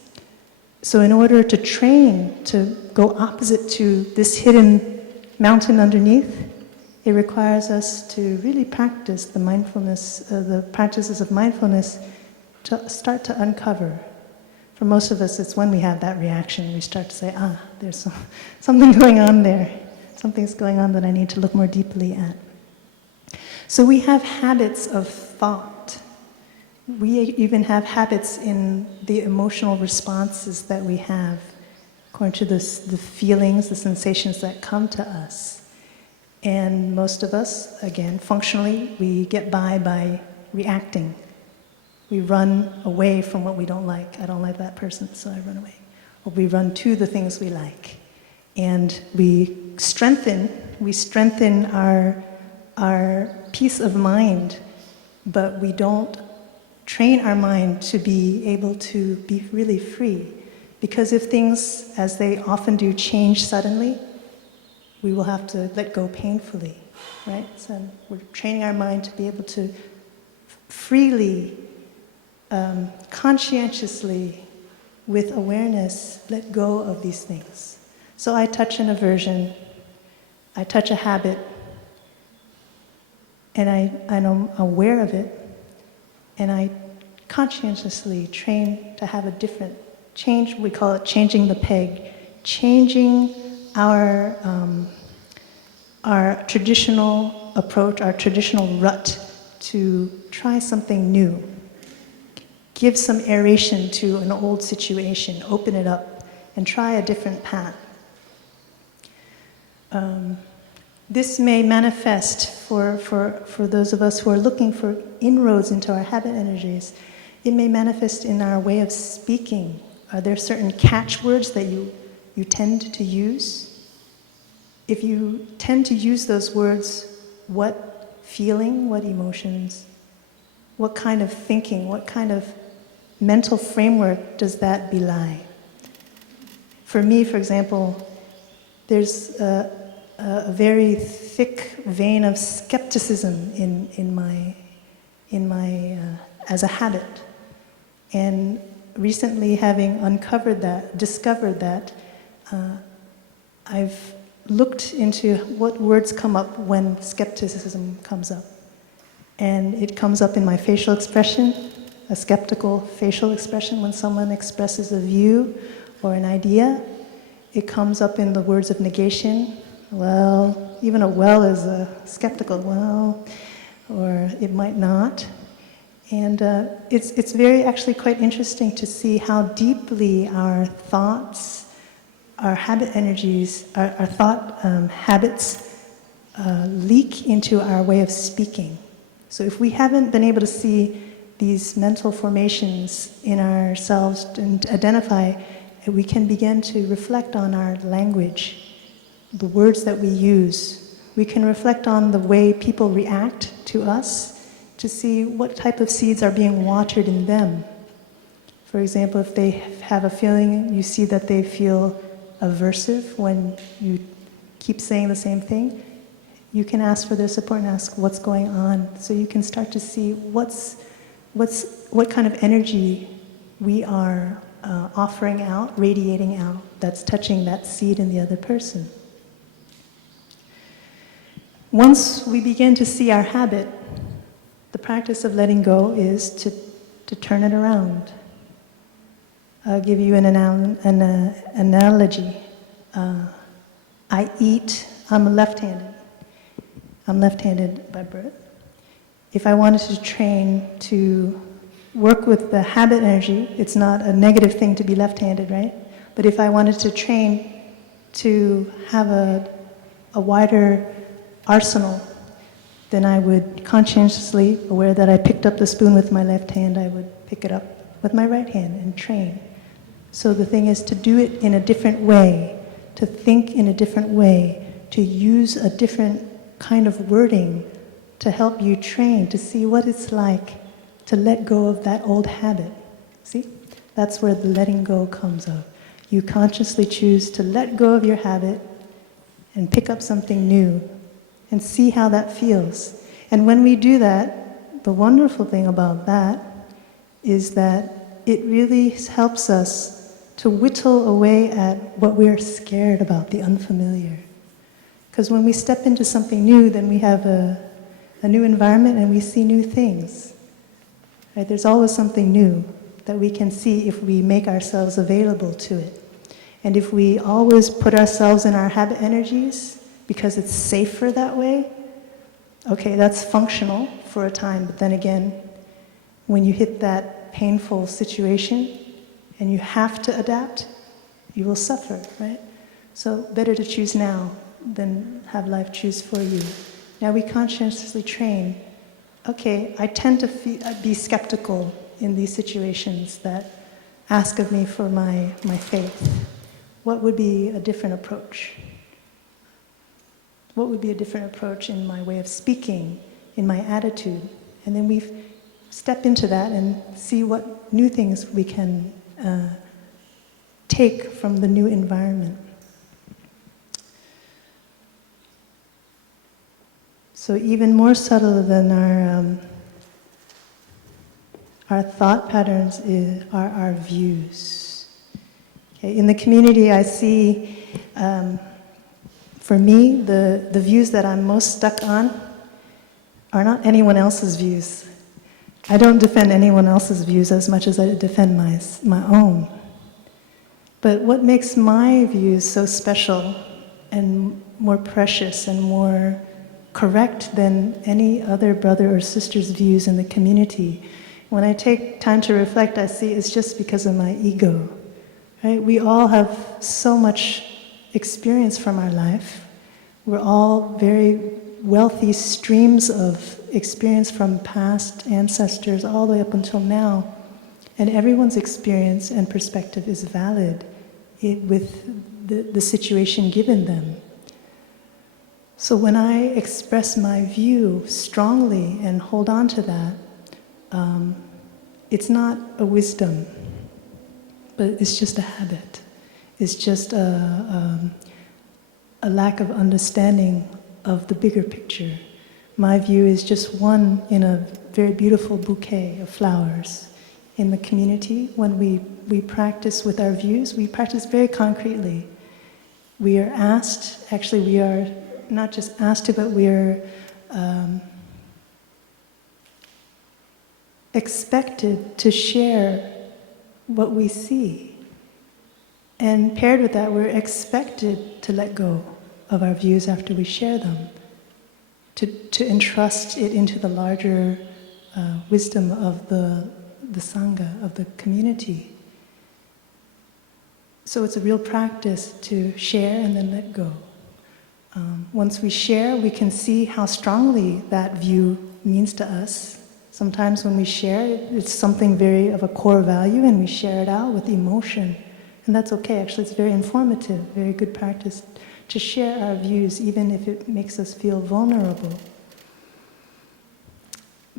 So in order to train to go opposite to this hidden mountain underneath, it requires us to really practice the mindfulness, the practices of mindfulness, to start to uncover. For most of us, it's when we have that reaction, we start to say, there's something going on there. Something's going on that I need to look more deeply at. So we have habits of thought. We even have habits in the emotional responses that we have, according to the feelings, the sensations that come to us. And most of us, again, functionally, we get by reacting. We run away from what we don't like. I don't like that person, so I run away. Or we run to the things we like. And we strengthen our peace of mind, but we don't train our mind to be able to be really free. Because if things, as they often do, change suddenly, we will have to let go painfully, right? So we're training our mind to be able to freely, conscientiously, with awareness, let go of these things. So I touch an aversion, I touch a habit, and I'm aware of it, and I conscientiously train to have a different change. We call it changing the peg, changing our traditional approach, our traditional rut, to try something new. Give some aeration to an old situation, open it up, and try a different path. This may manifest for those of us who are looking for inroads into our habit energies. It may manifest in our way of speaking. Are there certain catchwords that you tend to use? If you tend to use those words, what feeling, what emotions, what kind of thinking, what kind of mental framework does that belie? For me, for example, there's a very thick vein of skepticism in my as a habit, and recently, having discovered that, I've looked into what words come up when skepticism comes up, and it comes up in my facial expression, a skeptical facial expression when someone expresses a view or an idea. It comes up in the words of negation. Well, even a well is a skeptical well, or it might not. And it's very actually quite interesting to see how deeply our thoughts, our habit energies, our thought habits leak into our way of speaking. So if we haven't been able to see these mental formations in ourselves and identify, we can begin to reflect on our language, the words that we use. We can reflect on the way people react to us to see what type of seeds are being watered in them. For example, if they have a feeling, you see that they feel aversive when you keep saying the same thing, you can ask for their support and ask what's going on. So you can start to see what kind of energy we are offering out, radiating out, that's touching that seed in the other person. Once we begin to see our habit, the practice of letting go is to turn it around. I'll give you an analogy. I'm left-handed. I'm left-handed by birth. If I wanted to train to work with the habit energy, it's not a negative thing to be left-handed, right? But if I wanted to train to have a wider arsenal, then I would conscientiously, aware that I picked up the spoon with my left hand, I would pick it up with my right hand and train. So the thing is to do it in a different way, to think in a different way, to use a different kind of wording to help you train, to see what it's like to let go of that old habit. See? That's where the letting go comes of. You consciously choose to let go of your habit and pick up something new and see how that feels. And when we do that, the wonderful thing about that is that it really helps us to whittle away at what we're scared about, the unfamiliar. Because when we step into something new, then we have a new environment and we see new things. Right? There's always something new that we can see if we make ourselves available to it. And if we always put ourselves in our habit energies because it's safer that way, okay, that's functional for a time, but then again, when you hit that painful situation and you have to adapt, you will suffer, right? So better to choose now than have life choose for you. Now we consciously train, okay, I tend to be skeptical in these situations that ask of me for my faith. What would be a different approach? What would be a different approach in my way of speaking, in my attitude? And then we step into that and see what new things we can take from the new environment. So even more subtle than our thought patterns are our views. Okay, in the community, I see, for me, the views that I'm most stuck on are not anyone else's views. I don't defend anyone else's views as much as I defend my own. But what makes my views so special and more precious and more correct than any other brother or sister's views in the community, when I take time to reflect, I see it's just because of my ego. Right? We all have so much experience from our life. We're all very wealthy streams of experience from past ancestors all the way up until now. And everyone's experience and perspective is valid with the situation given them. So when I express my view strongly and hold on to that, it's not a wisdom, but it's just a habit. It's just a lack of understanding of the bigger picture. My view is just one in a very beautiful bouquet of flowers. In the community, when we practice with our views, we practice very concretely. We are asked, actually we are not just asked to, but we are expected to share what we see. And paired with that, we're expected to let go of our views after we share them, to entrust it into the larger wisdom of the Sangha, of the community. So it's a real practice to share and then let go. Once we share, we can see how strongly that view means to us. Sometimes when we share, it's something very of a core value and we share it out with emotion. And that's okay, actually it's very informative, very good practice to share our views even if it makes us feel vulnerable.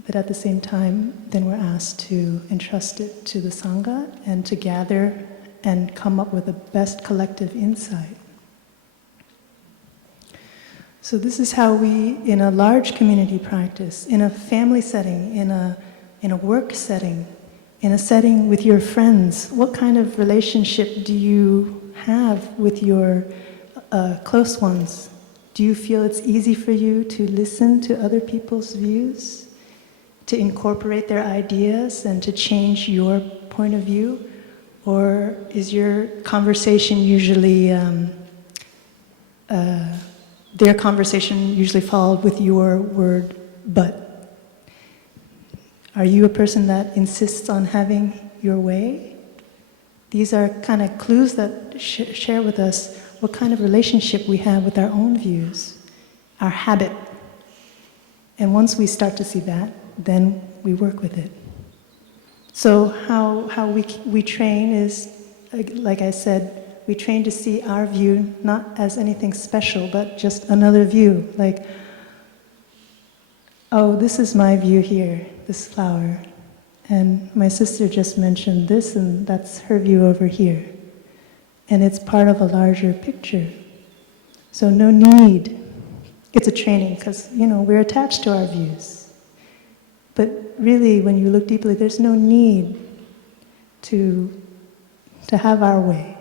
But at the same time, then we're asked to entrust it to the Sangha and to gather and come up with the best collective insight. So this is how we, in a large community practice, in a family setting, in a work setting, in a setting with your friends, what kind of relationship do you have with your close ones? Do you feel it's easy for you to listen to other people's views, to incorporate their ideas and to change your point of view? Or is your conversation usually, their conversation usually followed with your word, but? Are you a person that insists on having your way? These are kind of clues that share with us what kind of relationship we have with our own views, our habit And once we start to see that, then we work with it. So how we train is, like I said, we train to see our view not as anything special, but just another view. Like, oh, this is my view here, this flower. And my sister just mentioned this, and that's her view over here. And it's part of a larger picture. So no need. It's a training, because, we're attached to our views. But really, when you look deeply, there's no need to have our way.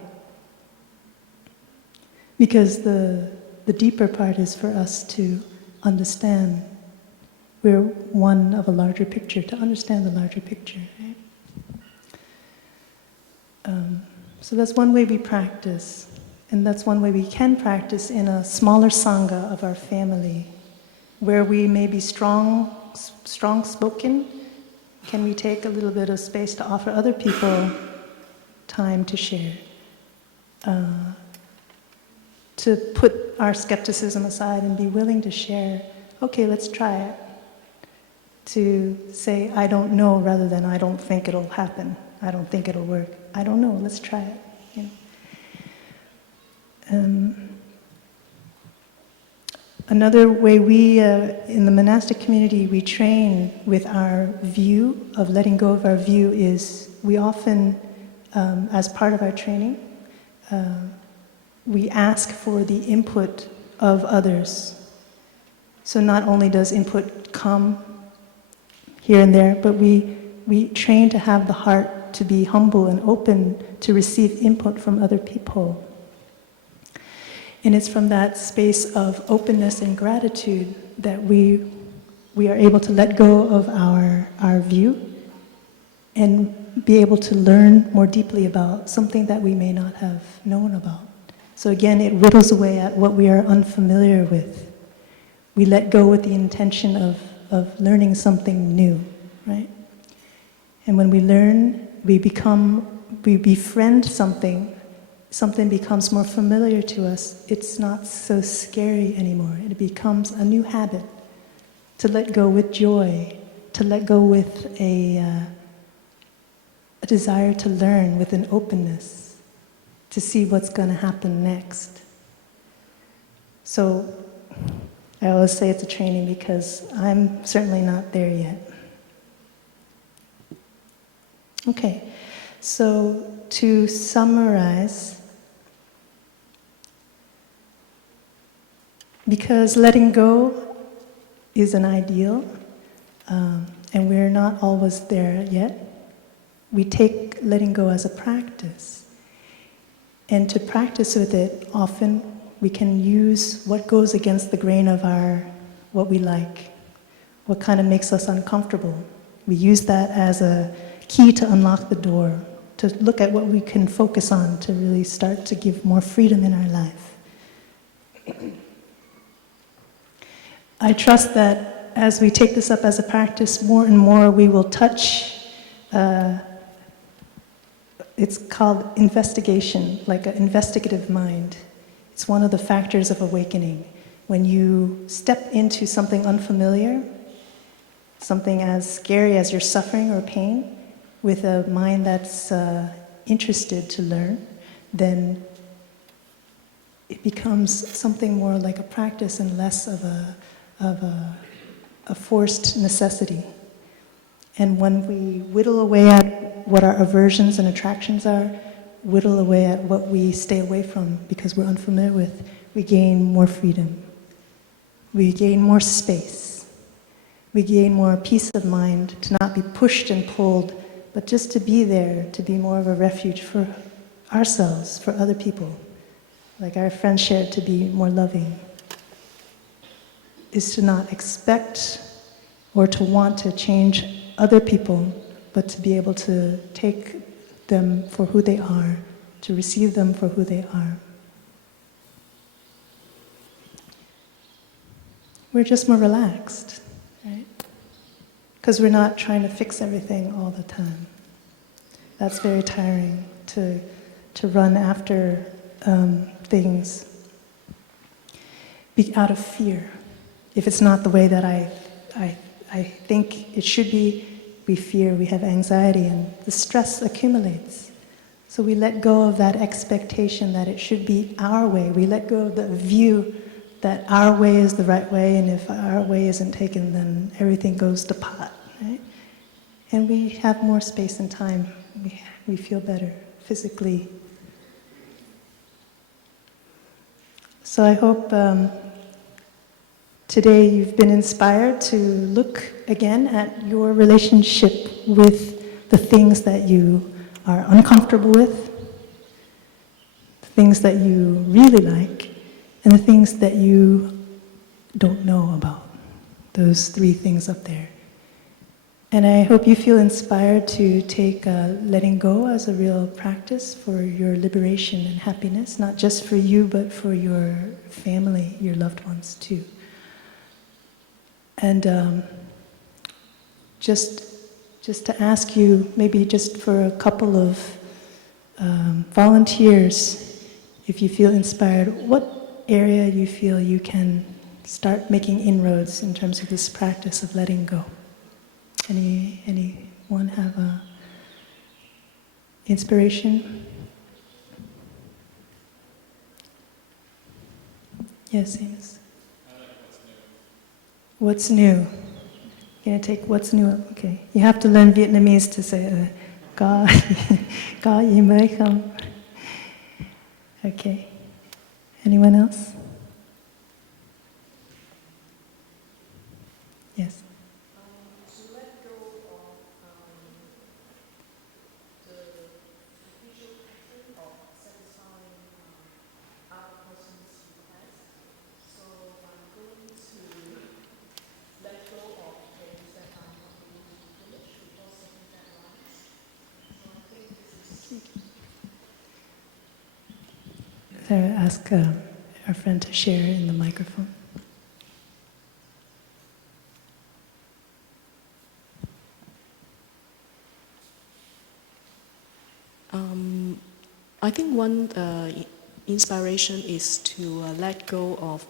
Because the deeper part is for us to understand we're one of a larger picture, to understand the larger picture. Right? So that's one way we practice. And that's one way we can practice in a smaller sangha of our family, where we may be strong-spoken. Can we take a little bit of space to offer other people time to share? To put our skepticism aside and be willing to share, okay, let's try it. To say, I don't know, rather than I don't think it'll happen. I don't think it'll work. I don't know, let's try it. Another way we, in the monastic community, we train with our view, of letting go of our view, is we often, as part of our training, we ask for the input of others. So not only does input come here and there, but we train to have the heart to be humble and open to receive input from other people. And it's from that space of openness and gratitude that we are able to let go of our view and be able to learn more deeply about something that we may not have known about. So again, it whittles away at what we are unfamiliar with. We let go with the intention of learning something new, right? And when we learn, we befriend something becomes more familiar to us. It's not so scary anymore. It becomes a new habit to let go with joy, to let go with a desire to learn, with an openness, to see what's going to happen next. So I always say it's a training because I'm certainly not there yet. Okay, so to summarize, because letting go is an ideal, and we're not always there yet, we take letting go as a practice. And to practice with it, often we can use what goes against the grain of what we like, what kind of makes us uncomfortable. We use that as a key to unlock the door, to look at what we can focus on, to really start to give more freedom in our life. I trust that as we take this up as a practice, more and more we will touch, it's called investigation, like an investigative mind. It's one of the factors of awakening. When you step into something unfamiliar, something as scary as your suffering or pain, with a mind that's interested to learn, then it becomes something more like a practice and less of a forced necessity. And when we whittle away at what our aversions and attractions are, whittle away at what we stay away from because we're unfamiliar with, we gain more freedom. We gain more space. We gain more peace of mind to not be pushed and pulled, but just to be there, to be more of a refuge for ourselves, for other people. Like our friend shared, to be more loving. Is to not expect or to want to change other people, but to be able to take them for who they are, to receive them for who they are. We're just more relaxed, right? Because we're not trying to fix everything all the time. That's very tiring, to run after things out of fear. If it's not the way that I I think it should be, we fear, we have anxiety, and the stress accumulates. So we let go of that expectation that it should be our way. We let go of the view that our way is the right way, and if our way isn't taken, then everything goes to pot, right? And we have more space and time. We feel better physically. So I hope today you've been inspired to look again at your relationship with the things that you are uncomfortable with, the things that you really like, and the things that you don't know about. Those three things up there. And I hope you feel inspired to take letting go as a real practice for your liberation and happiness, not just for you, but for your family, your loved ones too. And just to ask you, maybe just for a couple of volunteers, if you feel inspired, what area you feel you can start making inroads in terms of this practice of letting go? Anyone have a inspiration? Yes, Amos. What's new? You're gonna take what's new? Okay. You have to learn Vietnamese to say có có gì mới không? Okay. Anyone else? Yes. To let go of the visual pattern of satisfying other person's request. So I'm going to let go of things that I'm not able to finish because setting deadlines. So I think this is Sarah, ask our friend to share in the microphone. I think one inspiration is to let go of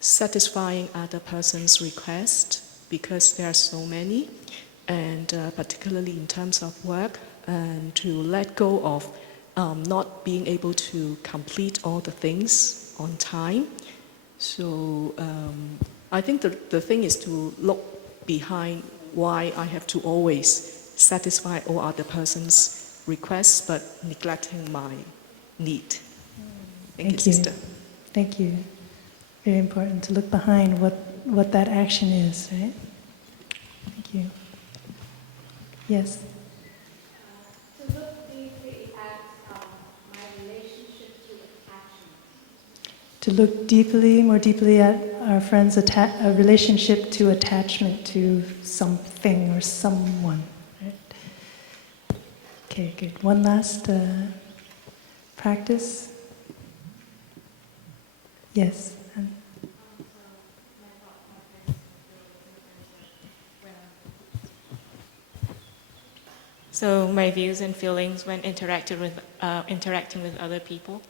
satisfying other person's request, because there are so many, and particularly in terms of work, and to let go of not being able to complete all the things on time. So I think the thing is to look behind why I have to always satisfy all other person's requests, but neglecting my need. Thank you, sister. Thank you. Very important to look behind what that action is, right? Thank you. Yes? To look deeply at my relationship to attachment. To look deeply, more deeply at our friend's relationship to attachment to something or someone. Right? Okay, good. One last practice. Yes. So my views and feelings when interacting with other people.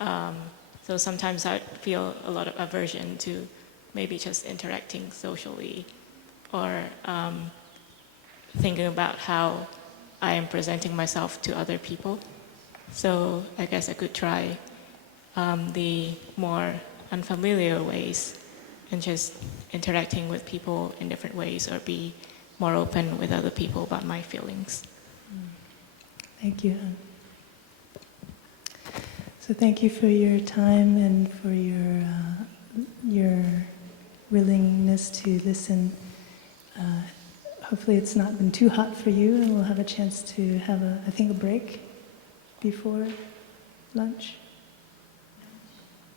So sometimes I feel a lot of aversion to maybe just interacting socially, or thinking about how I am presenting myself to other people. So I guess I could try the more unfamiliar ways and just interacting with people in different ways, or be more open with other people about my feelings. Thank you. So thank you for your time and for your willingness to listen. Hopefully it's not been too hot for you, and we'll have a chance to have a break before lunch.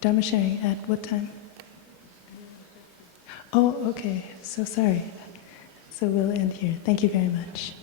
Dharma sharing at what time? Oh, okay. So sorry. So we'll end here. Thank you very much.